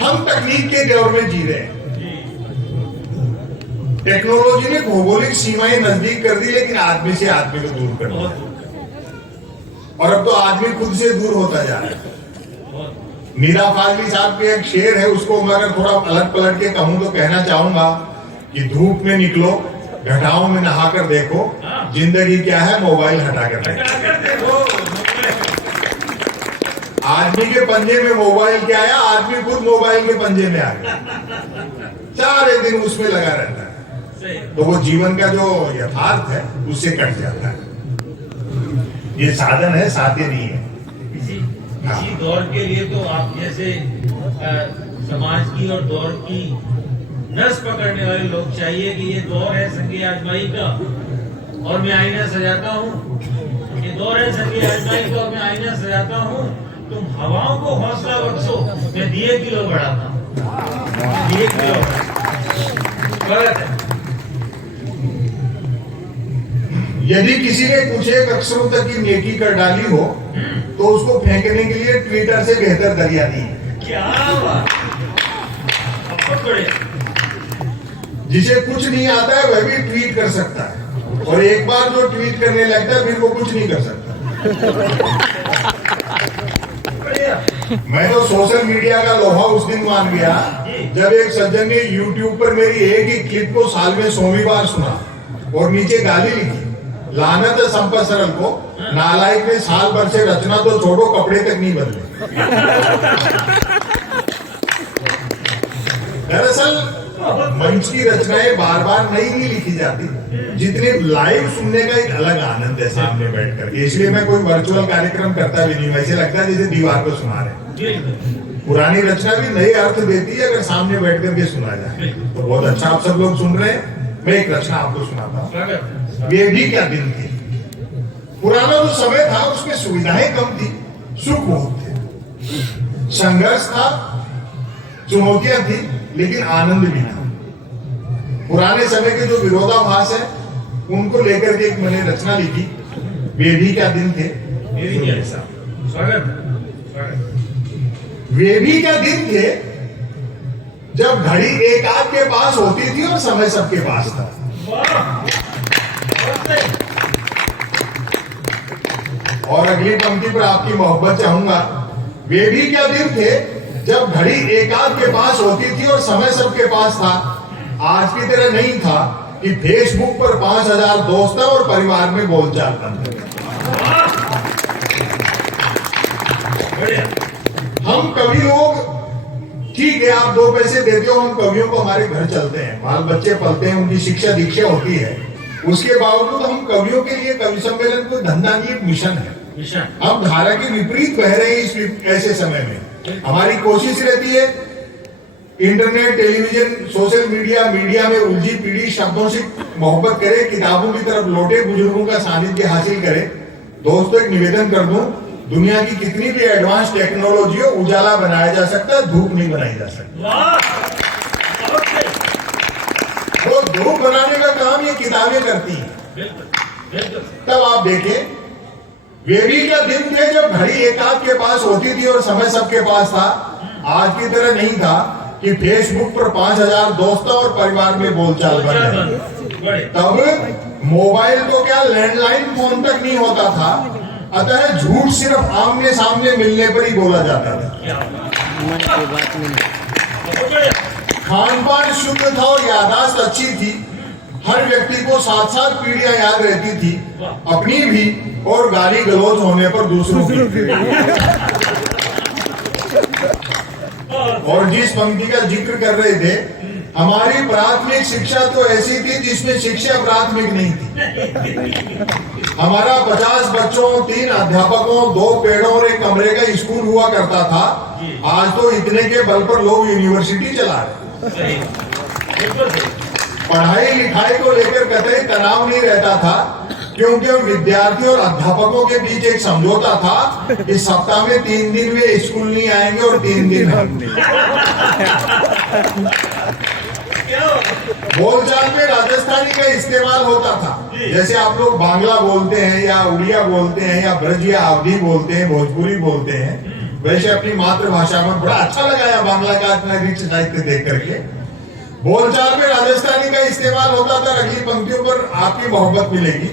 हम तकनीक के दौर में जी रहे हैं। टेक्नोलॉजी ने भौगोलिक सीमाएं नजदीक कर दी, लेकिन आदमी से आदमी को दूर कर दिया। और अब तो आदमी खुद से दूर होता जा रहा है। मीरा फाजली साहब के एक शेर है, उसको मैं अगर थोड़ा अलग पलट के कहूं तो कहना चाहूंगा कि धूप में निकलो, घटाओं में नहाकर देखो, जिंदगी क्या है मोबाइल हटाकर देखो। आदमी के पंजे में मोबाइल क्या है, आदमी खुद मोबाइल के पंजे में आ गया, सारे दिन उसमें लगा रहता है। तो वो जीवन का जो यथार्थ है उससे कट जाता है। ये साधन है, साध्य नहीं है। इसी दौर के लिए तो आप जैसे समाज की और दौर की नस पकड़ने वाले लोग चाहिए कि ये दौर है संगी आजमाई का और मैं आईना सजाता हूँ। ये दौर है संगी आजमाई का और मैं आईना सजाता हूँ। तुम हवाओं को हौसला बख्शो, मैं दिए किलो बढ़ाता हूँ। दिए किलो गलत है। यदि किसी ने कुछ एक अक्षरों तक की नेकी कर डाली हो तो उसको फेंकने के लिए ट्विटर से बेहतर दरिया नहीं है। क्या बात, बहुत बढ़िया। जिसे कुछ नहीं आता है वह भी ट्वीट कर सकता है, और एक बार जो ट्वीट करने लगता है फिर वो कुछ नहीं कर सकता। मैं तो सोशल मीडिया का लोहा उस दिन मान गया जब एक सज्जन ने YouTube पर मेरी एक ही क्लिप को साल में 100वीं बार सुना और नीचे गाली लिखी, लानत है संपत सरल को, नालायक ने साल भर से रचना तो छोड़ो कपड़े तक नहीं बदले। दरअसल मंच की रचनाएं बार बार नहीं लिखी जाती, जितने लाइव सुनने का एक अलग आनंद है सामने बैठ कर। इसलिए मैं कोई वर्चुअल कार्यक्रम करता भी नहीं, वैसे लगता है जैसे दीवार पर सुना रहे। पुरानी रचना भी नए अर्थ देती है अगर सामने बैठ करके सुना जाए। तो बहुत अच्छा आप सब लोग सुन रहे हैं। मैं एक रचना आपको सुनाता हूँ। ये भी क्या दिन थे। पुराना जो समय था उसमें सुविधाएं कम थी, सुख बहुत थे, संघर्ष था, चुनौतियां थी, लेकिन आनंद भी था। पुराने समय के जो विरोधाभास है उनको लेकर के एक मैंने रचना लिखी, वे भी क्या दिन थे। वे भी क्या दिन थे जब घड़ी एक आध के पास होती थी और समय सबके पास था। और अगली पंक्ति पर आपकी मोहब्बत चाहूंगा। वे भी क्या दिन थे जब घड़ी एक आध के पास होती थी और समय सबके पास था। आज की तरह नहीं था कि फेसबुक पर 5000 दोस्त हैं और परिवार में बोलचाल बंद है। हम कवि लोग ठीक है, आप 2 पैसे देते हो, हम कवियों को हमारे घर चलते हैं, बाल बच्चे पलते हैं, उनकी शिक्षा दीक्षा होती है। उसके बावजूद हम कवियों के लिए कवि सम्मेलन को धंधा नहीं, एक मिशन है। हम धारा के विपरीत बह रहे हैं इस ऐसे समय में। हमारी कोशिश रहती है internet, television, social media, media में उलझी पीढ़ी शब्दों से मोहब्बत करे, किताबों की तरफ लौटे, बुजुर्गों का सानिध्य हासिल करे। दोस्तों, एक निवेदन कर दूं, दुनिया की कितनी भी एडवांस टेक्नोलॉजी हो, उजाला बनाया जा सकता है, धूप नहीं बनाई जा सकती। वो धूप बनाने का काम ये किताबें करती हैं। तब आप देखें, वे भी क्या दिन थे जब घड़ी एक आध के पास होती थी और समय सबके पास था। आज की तरह नहीं था कि फेसबुक पर 5000 दोस्त और परिवार में बोलचाल बन रहे। तब मोबाइल तो क्या, लैंडलाइन फोन तक नहीं होता था। अतः झूठ सिर्फ आमने सामने मिलने पर ही बोला जाता था। खान पान शुद्ध था और याददाश्त अच्छी थी। हर व्यक्ति को 7-7 पीढ़ियां याद रहती थी, अपनी भी और गाली गलौज होने पर दूसरों की। और जिस पंक्ति का जिक्र कर रहे थे, हमारी प्राथमिक शिक्षा तो ऐसी थी जिसमें शिक्षा प्राथमिक नहीं थी। हमारा 50 बच्चों, 3 अध्यापकों, 2 पेड़ों और 1 कमरे का स्कूल हुआ करता था। आज तो इतने के बल पर लोग यूनिवर्सिटी चला रहे। पढ़ाई लिखाई को लेकर कतई तनाव नहीं रहता था, क्योंकि विद्यार्थियों और अध्यापकों के बीच एक समझौता था कि सप्ताह में 3 दिन वे स्कूल नहीं आएंगे और 3 दिन हम। बोलचाल में राजस्थानी का इस्तेमाल होता था। जैसे आप लोग बांग्ला बोलते हैं या उड़िया बोलते हैं या ब्रज या अवधी बोलते हैं, भोजपुरी बोलते हैं, वैसे अपनी मातृभाषा में बड़ा अच्छा लगाया बांग्ला का इतना रिच साहित्य देख करके। बोलचाल में राजस्थानी का इस्तेमाल होता था। अगली पंक्तियों पर आपकी मोहब्बत मिलेगी।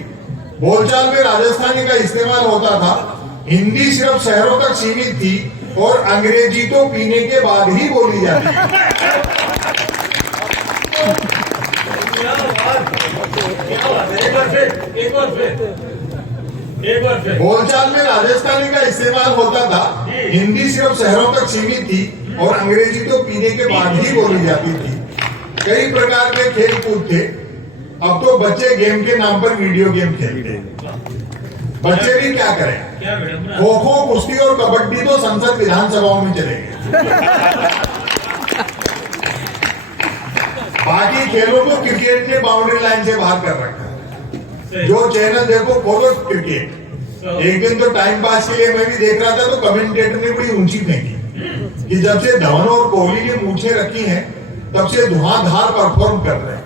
बोलचाल में राजस्थानी का इस्तेमाल होता था। हिंदी सिर्फ शहरों तक सीमित थी और अंग्रेजी तो पीने के बाद ही बोली जाती थी। बोलचाल में राजस्थानी का इस्तेमाल होता था। हिंदी सिर्फ शहरों तक सीमित थी और अंग्रेजी तो पीने के बाद ही बोली जाती थी। कई प्रकार के खेल कूद थे। अब तो बच्चे गेम के नाम पर वीडियो गेम खेलते हैं। बच्चे भी क्या करें, खो खो, कुश्ती और कबड्डी तो संसद विधानसभाओं में चलेंगे। बाकी खेलों को क्रिकेट ने बाउंड्री लाइन से बाहर कर रखा है। जो चैनल देखो खोलो क्रिकेट। एक दिन तो टाइम पास के लिए मैं भी देख रहा था, तो कमेंटेटर ने बड़ी ऊंची फेंकी कि जब से धवन और कोहली ने मूछें रखी हैं, तब से धुआंधार परफॉर्म कर रहे हैं।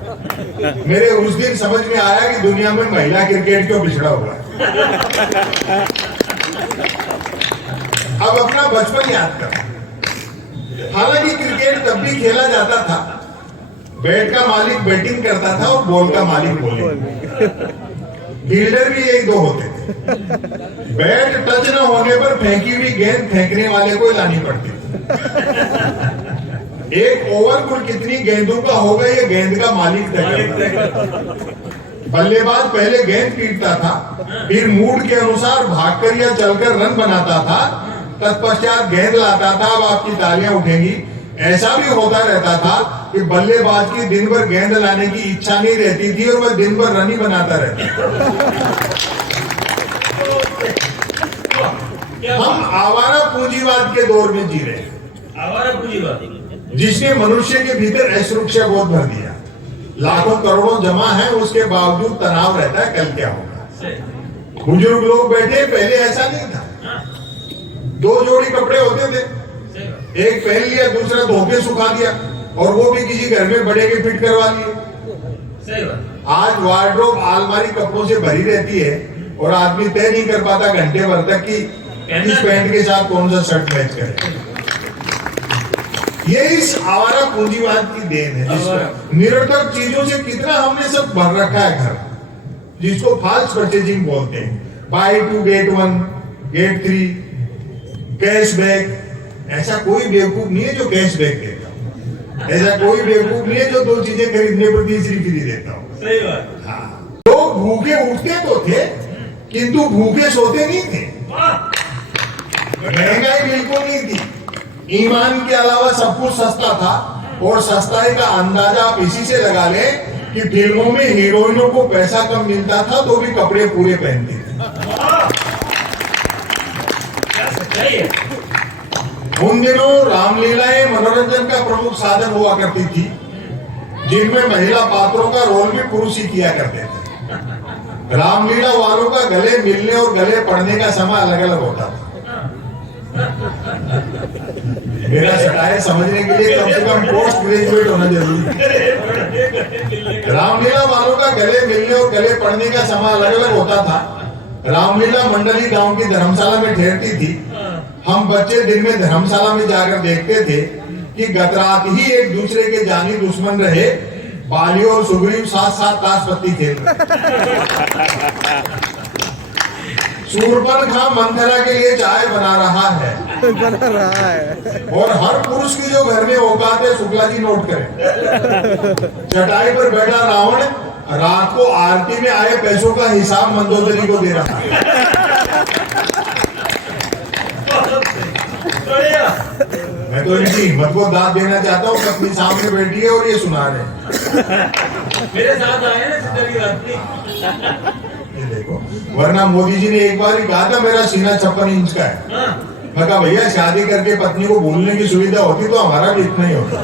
मेरे उस दिन समझ में आया कि दुनिया में महिला क्रिकेट क्यों पिछड़ा हुआ है। अब अपना बचपन याद कर। हालांकि क्रिकेट तब भी खेला जाता था। बैट का मालिक बैटिंग करता था और बॉल का मालिक बॉलिंग। फील्डर भी 1-2 होते थे। बैट टच न होने पर फेंकी हुई गेंद फेंकने वाले को लानी पड़ती थी। एक ओवर कुल कितनी गेंदों का होगा, ये गेंद का मालिक तय करता। बल्लेबाज पहले गेंद पीटता था, फिर मूड के अनुसार भागकर या चलकर रन बनाता था, तत्पश्चात गेंद लाता था। अब आपकी तालियां उठेंगी। ऐसा भी होता रहता था कि बल्लेबाज की दिन भर गेंद लाने की इच्छा नहीं रहती थी और वह दिन भर रन ही बनाता रहता। हम आवारा पूंजीवाद के दौर में जी रहे हैं। आवारा पूंजीवाद जिसने मनुष्य के भीतर असुरक्षा बोध भर दिया। लाखों करोड़ों जमा है, उसके बावजूद तनाव रहता है, कल क्या होगा। बुजुर्ग लोग बैठे, पहले ऐसा नहीं था। 2 जोड़ी कपड़े होते थे, एक पहन लिया, दूसरा धो के सुखा दिया, और वो भी किसी घर में बड़े के फिट करवा लिए। आज वार्डरोब अलमारी कपड़ों से भरी रहती है और आदमी तय नहीं कर पाता घंटे भर तक कि इस पैंट के साथ कौन सा शर्ट मैच करे। ये इस आवारा पूंजीवाद की देन है, जिसमें निरर्थक चीजों से कितना हमने सब भर रखा है घर, जिसको फाल्स परचेजिंग बोलते हैं। Buy 2 get 1, get 3, cashback. ऐसा कोई बेवकूफ नहीं है जो कैशबैक देता। ऐसा कोई बेवकूफ नहीं है जो 2 चीजें खरीदने पर तीसरी फ्री देता हो। सही बात। हाँ, लोग भूखे उठते तो थे, किंतु भूखे सोते नहीं थे। महंगाई बिल्कुल नहीं थी। ईमान के अलावा सब कुछ सस्ता था, और सस्ताई का अंदाजा आप इसी से लगा लें कि फिल्मों में हीरोइनों को पैसा कम मिलता था तो भी कपड़े पूरे पहनते थे। उन दिनों रामलीलाएं मनोरंजन का प्रमुख साधन हुआ करती थी, जिनमें महिला पात्रों का रोल भी पुरुष ही किया करते थे। रामलीला वालों का गले मिलने और गले पड़ने का समय अलग अलग होता था। मेरा सटायर समझने के लिए कम से कम पोस्ट ग्रेजुएट होना जरूरी है। रामलीला वालों का गले मिलने और गले पड़ने का समय अलग अलग होता था। रामलीला मंडली गांव की धर्मशाला में ठहरती थी। हम बच्चे दिन में धर्मशाला में जाकर देखते थे कि गत रात ही एक दूसरे के जानी दुश्मन रहे बाली और सुग्रीव साथ साथ ताश पत्ती खेल रहे। शूर्पणखा मंथरा के लिए चाय बना रहा है और हर पुरुष की जो घर में औकात है शुक्ला जी नोट करें। चटाई पर बैठा रावण रात को आरती में आए पैसों का हिसाब मंदोदरी को दे रहा है। मैं तो इनकी हिम्मत को दाद देना चाहता हूँ, पत्नी सामने बैठी है और ये सुना रहे मेरे साथ आए ना, ये देखो, वरना मोदी जी ने एक बार ही कहा था मेरा सीना 56 इंच का है। मैं कहा भैया शादी करके पत्नी को भूलने की सुविधा होती तो हमारा भी इतना ही होता।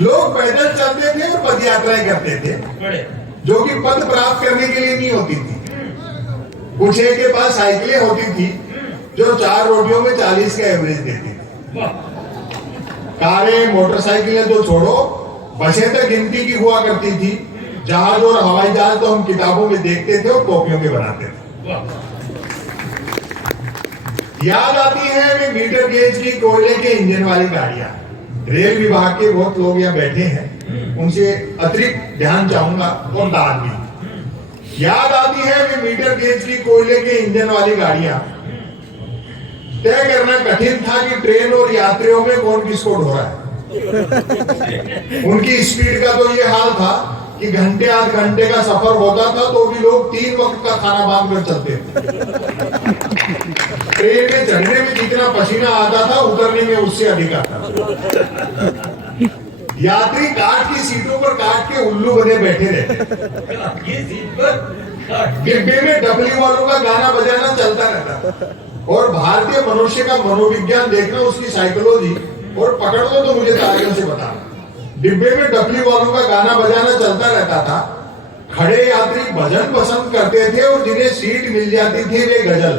लोग पैदल चलते थे और पद यात्राएं करते थे, जो कि पद प्राप्त करने के लिए नहीं होती थी। कुछ एक के पास साइकिलें होती थी जो 4 रोटियों में 40 का एवरेज देती थी। कारें मोटरसाइकिलें तो छोड़ो, बसें तक गिनती की हुआ करती थी। जहाज और हवाई जहाज तो हम किताबों में देखते थे और कॉपियों के बनाते थे। याद आती है वे मीटर गेज की कोयले के इंजन वाली गाड़ियां। रेल विभाग के बहुत लोग यहाँ बैठे हैं, उनसे अतिरिक्त ध्यान चाहूंगा और दाद भी। याद आती है वे मीटर गेज की कोयले के इंजन वाली गाड़ियां। तय करना कठिन था कि ट्रेन और यात्रियों में कौन किसको ढोरा है। उनकी स्पीड का तो ये हाल था कि घंटे 8 घंटे का सफर होता था तो भी लोग 3 वक्त का खाना बांध कर चलते थे। ट्रेन में चढ़ने में जितना पसीना आता था उतरने में उससे अधिक आता था। यात्री काट की सीटों पर काट के उल्लू बने बैठे रहते। डिब्बे में डबली वालों का गाना बजाना चलता रहता और भारतीय मनुष्य का मनोविज्ञान देखना, उसकी साइकोलॉजी और पकड़ लो तो मुझे तालियों से बताना। डिब्बे में डबली वालों का गाना बजाना चलता रहता था। खड़े यात्री भजन पसंद करते थे और जिन्हें सीट मिल जाती थी वे गजल।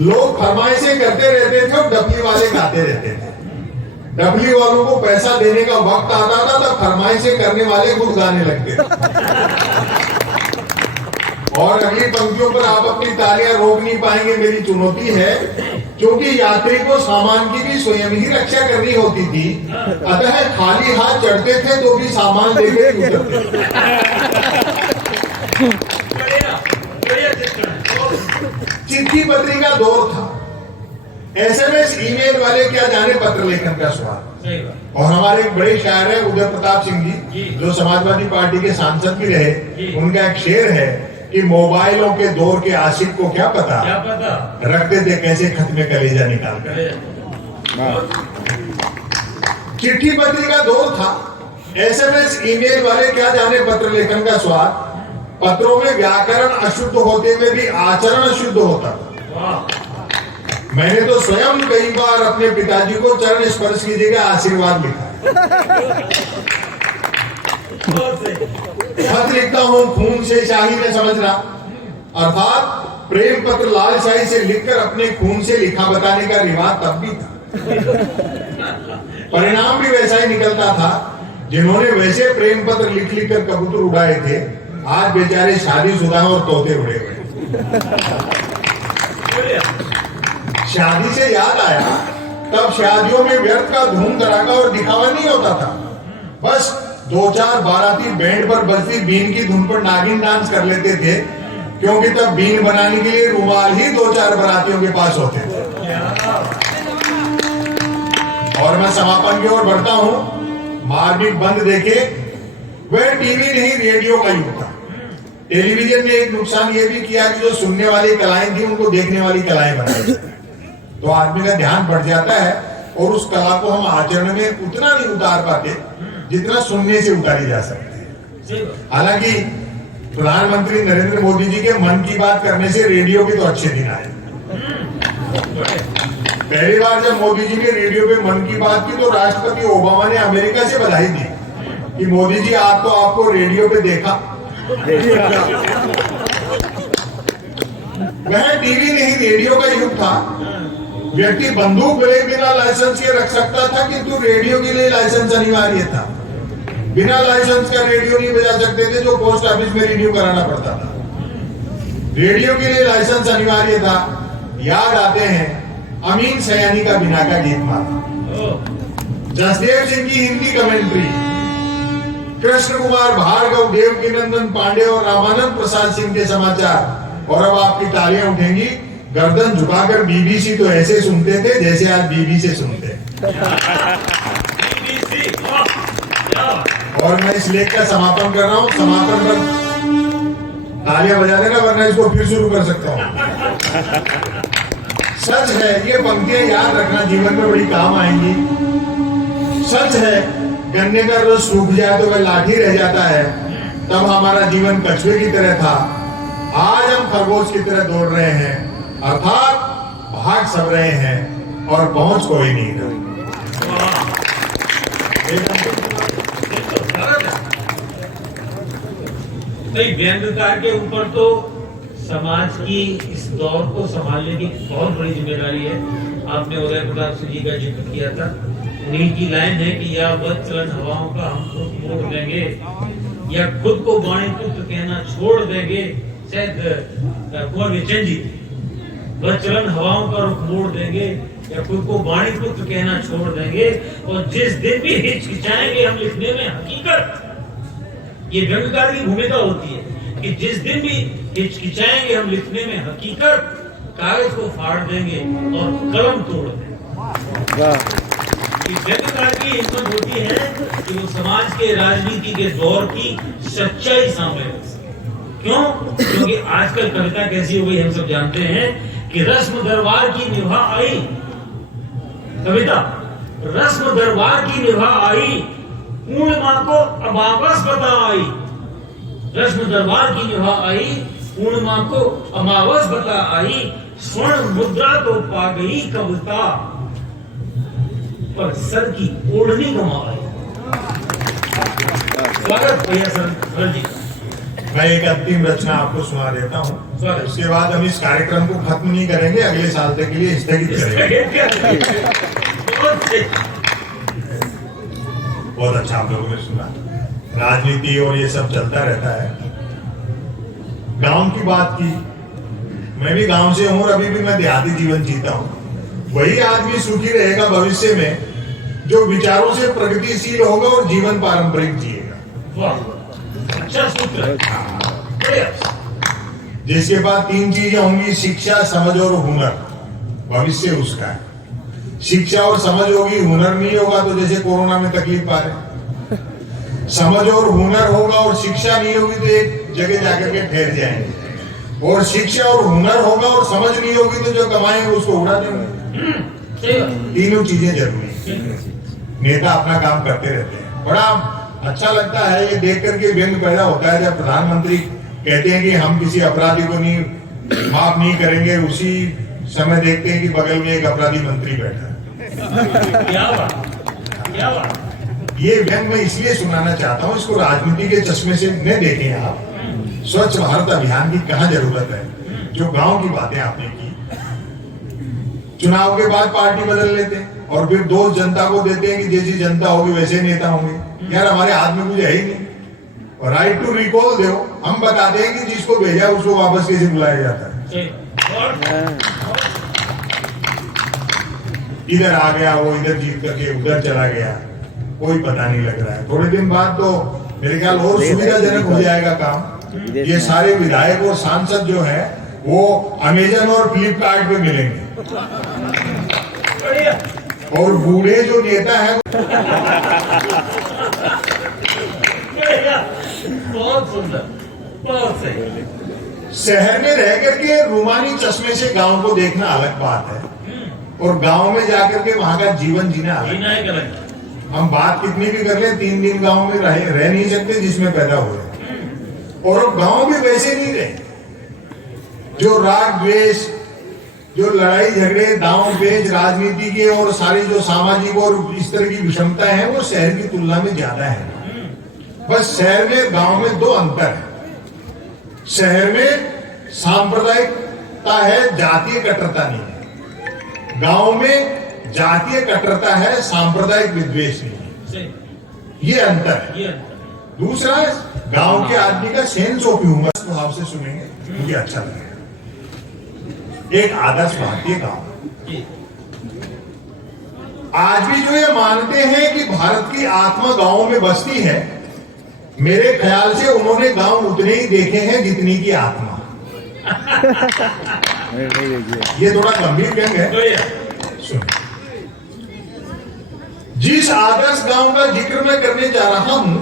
लोग फरमाइशें करते रहते थे और डबली वाले गाते रहते थे। डबली वालों को पैसा देने का वक्त आता था तब फरमाइशें करने वाले खुद गाने लगते थे। और अगली पंक्तियों पर आप अपनी तालियां रोक नहीं पाएंगे, मेरी चुनौती है, क्योंकि यात्री को सामान की भी स्वयं ही रक्षा करनी होती थी। अतः खाली हाथ चढ़ते थे तो भी सामान लेकर उतरते। चिट्ठी पत्री का दौर था। SMS ईमेल वाले क्या जाने पत्र लेखन का स्वाद। और हमारे एक बड़े शायर है उदय प्रताप सिंह जी, जो समाजवादी पार्टी के सांसद भी रहे। उनका एक शेर है कि मोबाइलों के दौर के आशिक को क्या पता रखते थे कैसे खत में कलेजा निकाल कर। चिट्ठी पत्री का दौर था। SMS ईमेल वाले क्या जाने पत्र लेखन का स्वाद। पत्रों में व्याकरण अशुद्ध होते हुए भी आचरण अशुद्ध होता था। मैंने तो स्वयं कई बार अपने पिताजी को चरण स्पर्श की जगह आशीर्वाद लिखा। खत लिखता हूँ खून से शाही ने समझ रहा, अर्थात प्रेम पत्र लाल शाही से लिखकर अपने खून से लिखा बताने का रिवाज तब भी था। परिणाम भी वैसा ही निकलता था। जिन्होंने वैसे प्रेम पत्र लिख लिख कर कबूतर उड़ाए थे, आज बेचारे शादीशुदा और तोते उड़े हुए। शादी से याद आया, तब शादियों में व्यर्थ का धूम धड़ाका और दिखावा नहीं होता था। बस 2-4 बाराती बैंड पर बजती बीन की धुन पर नागिन डांस कर लेते थे, क्योंकि तब बीन बनाने के लिए रुमाल ही 2-4 बारातियों के पास होते थे। और मैं समापन की ओर बढ़ता हूँ। मार्मिक बंद देखे, वह टीवी नहीं रेडियो का युग था। टेलीविजन ने एक नुकसान ये भी किया कि जो सुनने वाली कलाएं थी उनको देखने वाली कलाएं बनाई। तो आदमी का ध्यान बढ़ जाता है और उस कला को हम आचरण में उतना नहीं उतार पाते जितना सुनने से उतारी जा सकती है। हालांकि प्रधानमंत्री नरेंद्र मोदी जी के मन की बात करने से रेडियो के तो अच्छे दिन आए। पहली बार जब मोदी जी ने रेडियो पे मन की बात की तो राष्ट्रपति ओबामा ने अमेरिका से बधाई दी कि मोदी जी आपको रेडियो पे देखा। वह टीवी नहीं रेडियो का युग था। व्यक्ति बंदूक भले बिना लाइसेंस के रख सकता था, किंतु रेडियो के लिए लाइसेंस अनिवार्य था। बिना लाइसेंस का रेडियो नहीं बजा सकते थे, जो पोस्ट ऑफिस में रिन्यू कराना पड़ता था। रेडियो के लिए लाइसेंस अनिवार्य था। याद आते हैं अमीन सयानी का बिना का गीत माला, जसदेव सिंह की हिंदी कमेंट्री, कृष्ण कुमार भार्गव, देवकी नंदन पांडे और रामानंद प्रसाद सिंह के समाचार। और अब आपकी तालियां उठेंगी। गर्दन झुकाकर बीबीसी तो ऐसे सुनते थे जैसे आज बीबी से सुनते। और मैं इस लेख का समापन कर रहा हूं। समापन पर तालियां बजा देना, वरना इसको फिर शुरू कर सकता हूं। सच है, ये पंक्तियां याद रखना, जीवन में बड़ी काम आएंगी। सच है, गन्ने का रस सूख जाए तो वह लाठी रह जाता है, तब हमारा जीवन कछुए की तरह था। आज हम खरगोश की तरह दौड़ रहे हैं, अर्थात भाग सब रहे हैं और पहुंच कोई नहीं रही। व्यंग्यकार के ऊपर तो समाज की इस दौर को संभालने की बहुत बड़ी जिम्मेदारी है। आपने उदय प्रताप सिंह जी का जिक्र किया था। उन्हीं की लाइन है कि या बद चलन हवाओं का हम खुद मोड़ देंगे, या खुद को वाणी पुत्र कहना छोड़ देंगे। शायद कुंवर विचन जी, बद चलन हवाओं का रुख मोड़ देंगे या खुद को वाणी पुत्र कहना छोड़ देंगे। और जिस दिन भी हिचकिचाएंगे हम लिखने में हकीकत, ये व्यंग्यकार की भूमिका होती है कि जिस दिन भी हिचकिचाएंगे हम लिखने में हकीकत, कागज को फाड़ देंगे और कलम तोड़ देंगे। व्यंग्यकार की हिम्मत होती है कि वो समाज के राजनीति के दौर की सच्चाई सामने रख सके। क्यों? क्योंकि आजकल कविता कैसी हो गई हम सब जानते हैं कि रस्म दरबार की निभा आई, कविता रस्म दरबार की निभा आई, पूर्णिमा को अमावस बता आई। रस्म दरबार की निभा आई, पूर्णिमा को अमावस बता आई। स्वर्ण मुद्रा तो पा गई कविता, पर सर की ओढ़नी गमा आई। स्वागत भैया सर जी। मैं एक अंतिम रचना आपको सुना देता हूँ, उसके बाद हम इस कार्यक्रम को खत्म नहीं करेंगे, अगले साल तक के लिए स्थगित करेंगे। बहुत अच्छा आप लोगों ने सुना। राजनीति और ये सब चलता रहता है। गांव की बात की, मैं भी गांव से हूं और अभी भी मैं देहाती जीवन जीता हूं। वही आदमी सुखी रहेगा भविष्य में जो विचारों से प्रगतिशील होगा और जीवन पारंपरिक जिएगा। अच्छा सूत्र। जिसके पास 3 चीजें होंगी, शिक्षा, समझ और हुनर, भविष्य उसका है। शिक्षा और समझ होगी, हुनर नहीं होगा तो जैसे कोरोना में तकलीफ पा रहे। समझ और हुनर होगा और शिक्षा नहीं होगी तो एक जगह जाकर के ठहर जाएंगे। और शिक्षा और हुनर होगा और समझ नहीं होगी तो जो कमाएंगे उसको उड़ा देंगे। तीनों चीजें जरूरी है। नेता अपना काम करते रहते हैं। बड़ा अच्छा लगता है ये देख करके व्यंग पैदा होता है जब प्रधानमंत्री कहते हैं कि हम किसी अपराधी को नहीं माफ नहीं करेंगे, उसी समय देखते हैं कि बगल में एक अपराधी मंत्री बैठा है। क्या बात। ये व्यंग मैं इसलिए सुनाना चाहता हूँ, इसको राजनीति के चश्मे से न देखें आप। स्वच्छ भारत अभियान की कहाँ जरूरत है? जो गांव की बातें आपने की, चुनाव के बाद पार्टी बदल लेते हैं और फिर दोष जनता को देते हैं कि जैसी जनता होगी वैसे नेता होंगे। यार हमारे हाथ में कुछ है ही नहीं। और राइट टू रिकॉल दो, हम बताते हैं कि जिसको भेजा उसको वापस कैसे बुलाया जाता है। इधर आ गया वो, इधर जीत करके उधर चला गया, कोई पता नहीं लग रहा है। थोड़े दिन बाद तो मेरे ख्याल और सुविधाजनक हो जाएगा काम। ये सारे विधायक और सांसद जो है वो अमेजन और फ्लिपकार्ट पे मिलेंगे और बूढ़े जो नेता है बहुत सुंदर, बहुत सही। शहर में रह करके रूमानी चश्मे से गांव को देखना अलग बात है और गांव में जाकर के वहां का जीवन जीना अलग। हम बात कितनी भी कर ले, 3 दिन गांव में रह नहीं सकते जिसमें पैदा हुए। और अब गांव भी वैसे नहीं रहे। जो राग द्वेष, जो लड़ाई झगड़े, दांव पेच, राजनीति के और सारी जो सामाजिक और इस तरह की विषमताएं हैं वो शहर की तुलना में ज्यादा है। बस शहर में गांव में दो अंतर है। शहर में सांप्रदायिकता है, जातीय कट्टरता नहीं है। गांव में जातीय कट्टरता है, सांप्रदायिक विद्वेष नहीं है। ये अंतर है। दूसरा, गांव के आदमी का सेंस ऑफ ह्यूमर स्वभाव से सुनेंगे, मुझे अच्छा लगेगा। एक आदर्श भारतीय गांव। आज भी जो ये मानते हैं कि भारत की आत्मा गांव में बसती है, मेरे ख्याल से उन्होंने गांव उतने ही देखे हैं जितनी की आत्मा। ये थोड़ा गंभीर व्यंग है। सुनिए, जिस आदर्श गांव का जिक्र मैं करने जा रहा हूं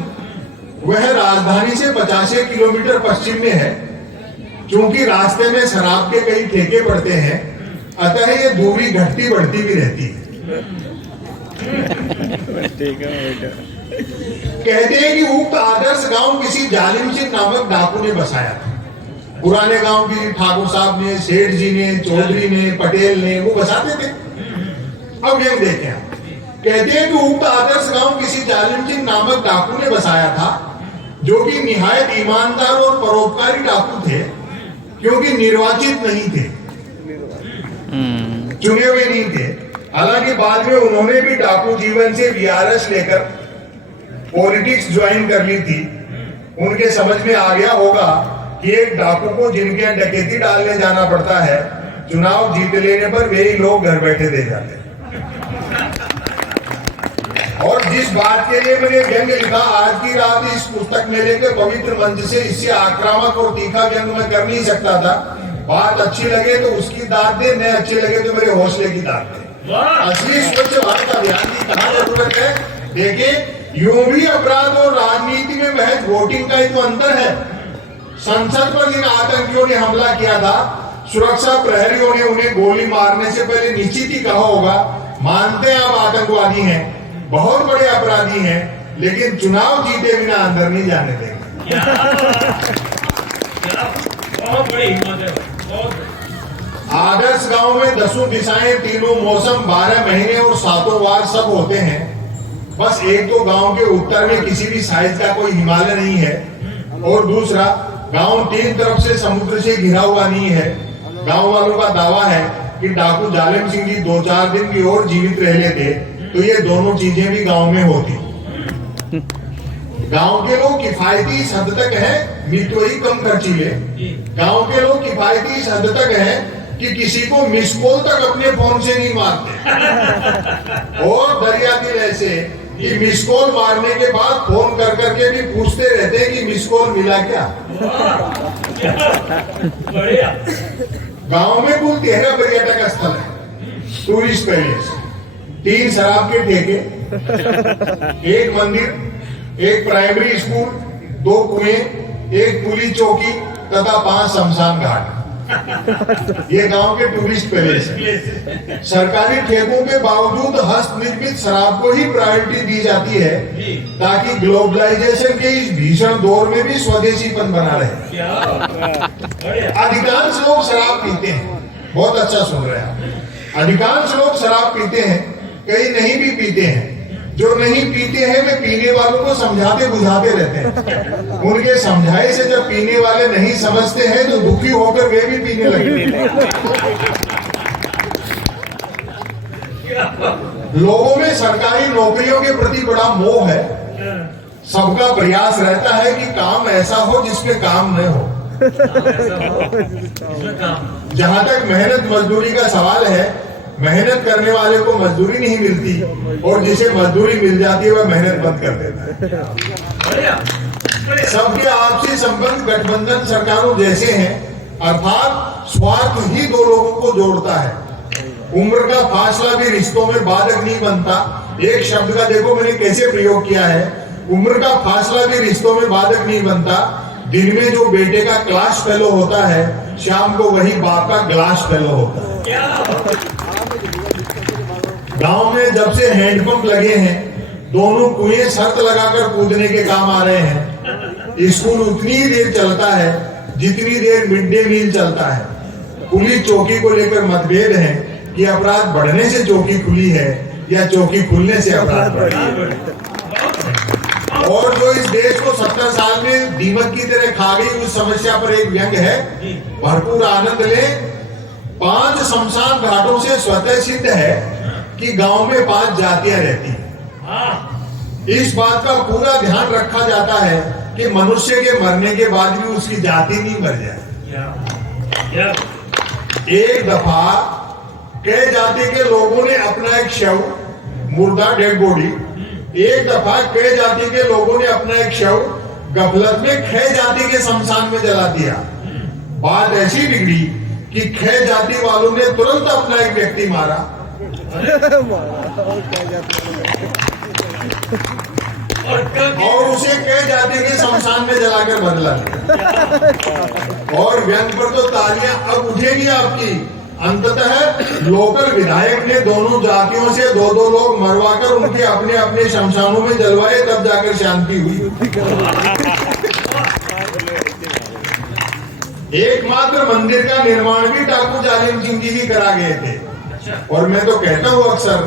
वह राजधानी से 50 किलोमीटर पश्चिम में है। क्योंकि रास्ते में शराब के कई ठेके पड़ते हैं, अतः ये दूरी घटती बढ़ती भी रहती है। कहते हैं कि उक्त आदर्श गांव किसी जालिम सिंह नामक डाकू ने बसाया था। पुराने गांव की ठाकुर साहब ने, सेठ जी ने, चौधरी ने, पटेल ने वो बसाते थे। अब ये देखें आप, कहते हैं कि उक्त आदर्श गांव किसी जालिम सिंह नामक डाकू ने बसाया था, जो कि निहायत ईमानदार और परोपकारी डाकू थे, क्योंकि निर्वाचित नहीं थे, चुने हुए नहीं थे। हालांकि बाद में उन्होंने भी डाकू जीवन से वीआरएस लेकर पॉलिटिक्स ज्वाइन कर ली थी। उनके समझ में आ गया होगा कि एक डाकू को जिनके यहाँ डकैती डालने जाना पड़ता है, चुनाव जीत लेने पर वे ही लोग घर बैठे दे जाते हैं। और जिस बात के लिए मैंने व्यंग लिखा, आज की रात इस पुस्तक मेले के पवित्र मंच से इससे आक्रामक और तीखा व्यंग मैं कर नहीं सकता था। बात अच्छी लगे तो उसकी दाद दे, न अच्छी लगे तो मेरे हौसले की दाद दे। असली स्वच्छ भारत अभियान की कहाँ जरूरत है? देखिए, यूं भी अपराध और राजनीति में महज वोटिंग का ही तो अंतर है। संसद पर जिन आतंकियों ने हमला किया था, सुरक्षा प्रहरियों ने उन्हें गोली मारने से पहले निश्चित ही कहा होगा, मानते हैं आप आतंकवादी हैं, बहुत बड़े अपराधी हैं, लेकिन चुनाव जीते बिना अंदर नहीं जाने देंगे। बहुत बड़ी हिम्मत है। आदर्श गांव में 10 दिशाएं, तीनों मौसम, 12 महीने और 7 वार सब होते हैं। बस एक तो गांव के उत्तर में किसी भी साइज का कोई हिमालय नहीं है, और दूसरा गांव 3 तरफ से समुद्र से घिरा हुआ नहीं है। गांव वालों का दावा है कि डाकू जालिम सिंह जी 2-4 दिन की और जीवित रह लेते तो ये दोनों चीजें भी गांव में होती। गांव के लोग किफायती इस हद तक है, मृत्यु ही कम खर्चीले। गांव के लोग किफायती इस हद तक है कि किसी को मिस कॉल तक अपने फोन से नहीं मारते। और दरिया दिल ऐसे कि मिस कॉल मारने के बाद फोन कर करके भी पूछते रहते हैं कि मिस कॉल मिला क्या। गांव में कुल 13 पर्यटक स्थल है, टूरिस्ट पैलेस, 3 शराब के ठेके, 1 मंदिर, 1 प्राइमरी स्कूल, 2 कुएं, 1 पुलिस चौकी तथा 5 शमशान घाट। ये गांव के टूरिस्ट पैलेस है। सरकारी ठेकों के बावजूद हस्तनिर्मित शराब को ही प्रायोरिटी दी जाती है, ताकि ग्लोबलाइजेशन के इस भीषण दौर में भी स्वदेशीपन बना रहे। अधिकांश लोग शराब पीते हैं, बहुत अच्छा सुन रहे हैं। अधिकांश लोग शराब पीते हैं, कई नहीं भी पीते हैं। जो नहीं पीते हैं वे पीने वालों को समझाते बुझाते रहते हैं। उनके समझाए से जब पीने वाले नहीं समझते हैं तो दुखी होकर वे भी पीने लगते हैं। लोगों में सरकारी नौकरियों के प्रति बड़ा मोह है। सबका प्रयास रहता है कि काम ऐसा हो जिसमें काम न हो। जहां तक मेहनत मजदूरी का सवाल है, मेहनत करने वाले को मजदूरी नहीं मिलती, और जिसे मजदूरी मिल जाती है वह मेहनत बंद कर देता है। सबके आपसी संबंध गठबंधन सरकारों जैसे हैं, अर्थात स्वार्थ ही 2 लोगों को जोड़ता है। उम्र का फासला भी रिश्तों में बाधक नहीं बनता। एक शब्द का देखो मैंने कैसे प्रयोग किया है, उम्र का फासला भी रिश्तों में बाधक नहीं बनता। दिन में जो बेटे का क्लास फेलो होता है, शाम को वही बाप का ग्लास फेलो होता है। गांव में जब से हैंडपंप लगे हैं, दोनों कुएं शर्त लगाकर कूदने के काम आ रहे हैं। स्कूल उतनी ही देर चलता है जितनी देर मिड डे मील चलता है। पुलिस चौकी को लेकर मतभेद है कि अपराध बढ़ने से चौकी खुली है या चौकी खुलने से अपराध बढ़ा है। और जो इस देश को 70 साल में दीमक की तरह खा गई उस समस्या पर एक व्यंग है, भरपूर आनंद ले। 5 शमशान घाटों से स्वतः सिद्ध है कि गांव में 5 जातियां रहती हैं। इस बात का पूरा ध्यान रखा जाता है कि मनुष्य के मरने के बाद भी उसकी जाति नहीं मर जाए। एक दफा कई जाति के लोगों ने अपना एक शव, मुर्दा डेड बॉडी, एक दफा कई जाति के लोगों ने अपना एक शव गफलत में खै जाति के शमशान में जला दिया। बात ऐसी बिगड़ी कि खै जाति वालों ने तुरंत अपना एक व्यक्ति मारा और उसे कई जाति के शमशान में जलाकर बदला। और व्यंग पर तो तालियां अब उठेगी आपकी। अंततः लोकल विधायक ने दोनों जातियों से 2-2 लोग मरवाकर उनके अपने अपने शमशानों में जलवाए, तब जाकर शांति हुई। एकमात्र मंदिर का निर्माण भी ठाकुर जालिम सिंह जी करा गए थे। और मैं तो कहता हूँ अक्सर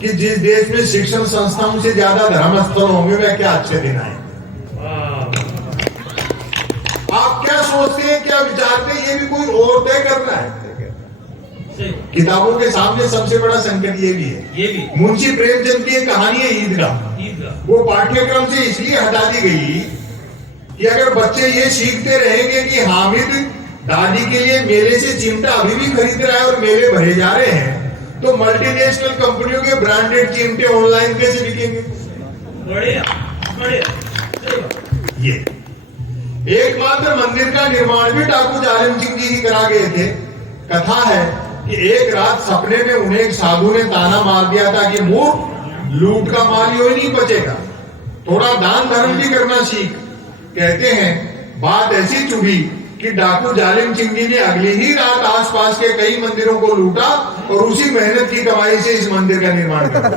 कि जिस देश में शिक्षण संस्थाओं से ज्यादा धर्म स्थल होंगे वह क्या अच्छे दिन आए। आप क्या सोचते हैं, क्या विचारते हैं, ये भी कोई और तय करना है। किताबों के सामने सबसे बड़ा संकट ये भी है। मुंशी प्रेमचंद की एक कहानी है ईदगाह, वो पाठ्यक्रम से इसलिए हटा दी गई कि अगर बच्चे ये सीखते रहेंगे कि हामिद दादी के लिए मेले से चिमटा अभी भी खरीद रहा है और मेले भरे जा रहे हैं, तो मल्टीनेशनल कंपनियों के ब्रांडेड चिमटे ऑनलाइन कैसे बिकेंगे। ये एकमात्र मंदिर का निर्माण भी ठाकुर जालिम सिंह जी करा गए थे। कथा है कि एक रात सपने में उन्हें एक साधु ने ताना मार दिया था कि मूर्ख, लूट का माल यो ही नहीं बचेगा, थोड़ा दान धर्म भी करना सीख। कहते हैं बात ऐसी चुभी कि डाकू जालिम सिंह जी ने अगली ही रात आसपास के कई मंदिरों को लूटा और उसी मेहनत की कमाई से इस मंदिर का निर्माण किया।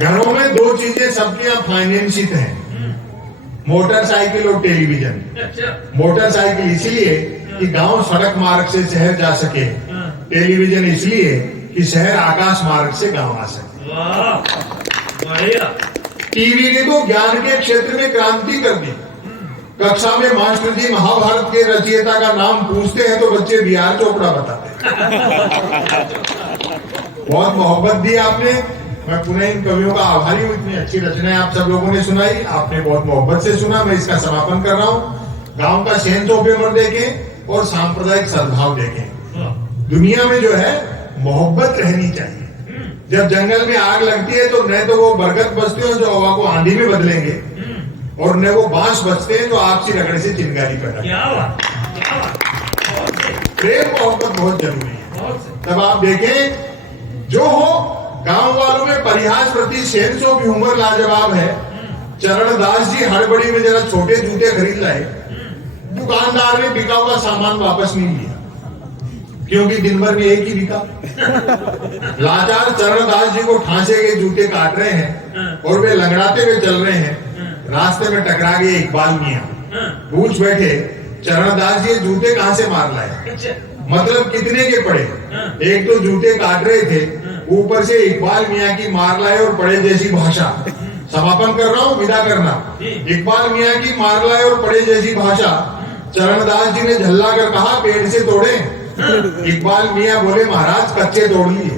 घरों में 2 चीजें सबके यहाँ फाइनेंसित हैं, मोटरसाइकिल और टेलीविजन। मोटरसाइकिल इसलिए कि गांव सड़क मार्ग से शहर जा सके, टेलीविजन इसलिए कि शहर आकाश मार्ग से गांव आ सके। टीवी ने तो ज्ञान के क्षेत्र में क्रांति कर दी। कक्षा में मास्टर जी महाभारत के रचयिता का नाम पूछते हैं तो बच्चे BR चोपड़ा बताते हैं। बहुत मोहब्बत दी आपने, मैं पुनः इन कवियों का आभारी हूँ। इतनी अच्छी रचनाएं आप सब लोगों ने सुनाई, आपने बहुत मोहब्बत से सुना। मैं इसका समापन कर रहा हूँ। गांव का सेंस ऑफ ह्यूमर देखें और सांप्रदायिक सद्भाव देखें। दुनिया में जो है मोहब्बत रहनी चाहिए। जब जंगल में आग लगती है तो न तो वो बरगद बचते हैं जो हवा को आंधी में बदलेंगे, और न वो बांस बचते हैं जो आपसी रगड़ से चिंगारी पैदा। प्रेम मोहब्बत बहुत जरूरी है। तब आप देखें जो हो, गांव वालों में परिहास प्रति सेंस ऑफ ह्यूमर लाजवाब है। चरणदास जी हड़बड़ी में जरा छोटे जूते खरीद लाए, दुकानदार ने बिका हुआ सामान वापस नहीं लिया क्योंकि दिन भर में एक ही बिका। लाचार चरणदास जी को ठांसे के जूते काट रहे हैं और वे लंगड़ाते हुए चल रहे हैं। रास्ते में टकरा गए इकबाल मियां, पूछ बैठे चरणदास जी जूते कहां से मार लाए, मतलब कितने के पड़े। एक तो जूते काट रहे थे, ऊपर से इकबाल मियां की मार लाए और पड़े जैसी भाषा। समापन कर रहा हूँ, विदा करना। इकबाल मियां की मार लाए और पड़े जैसी भाषा। चरणदास जी ने झल्ला कर कहा पेड़ से तोड़े। इकबाल मियां बोले महाराज कच्चे तोड़ लिए।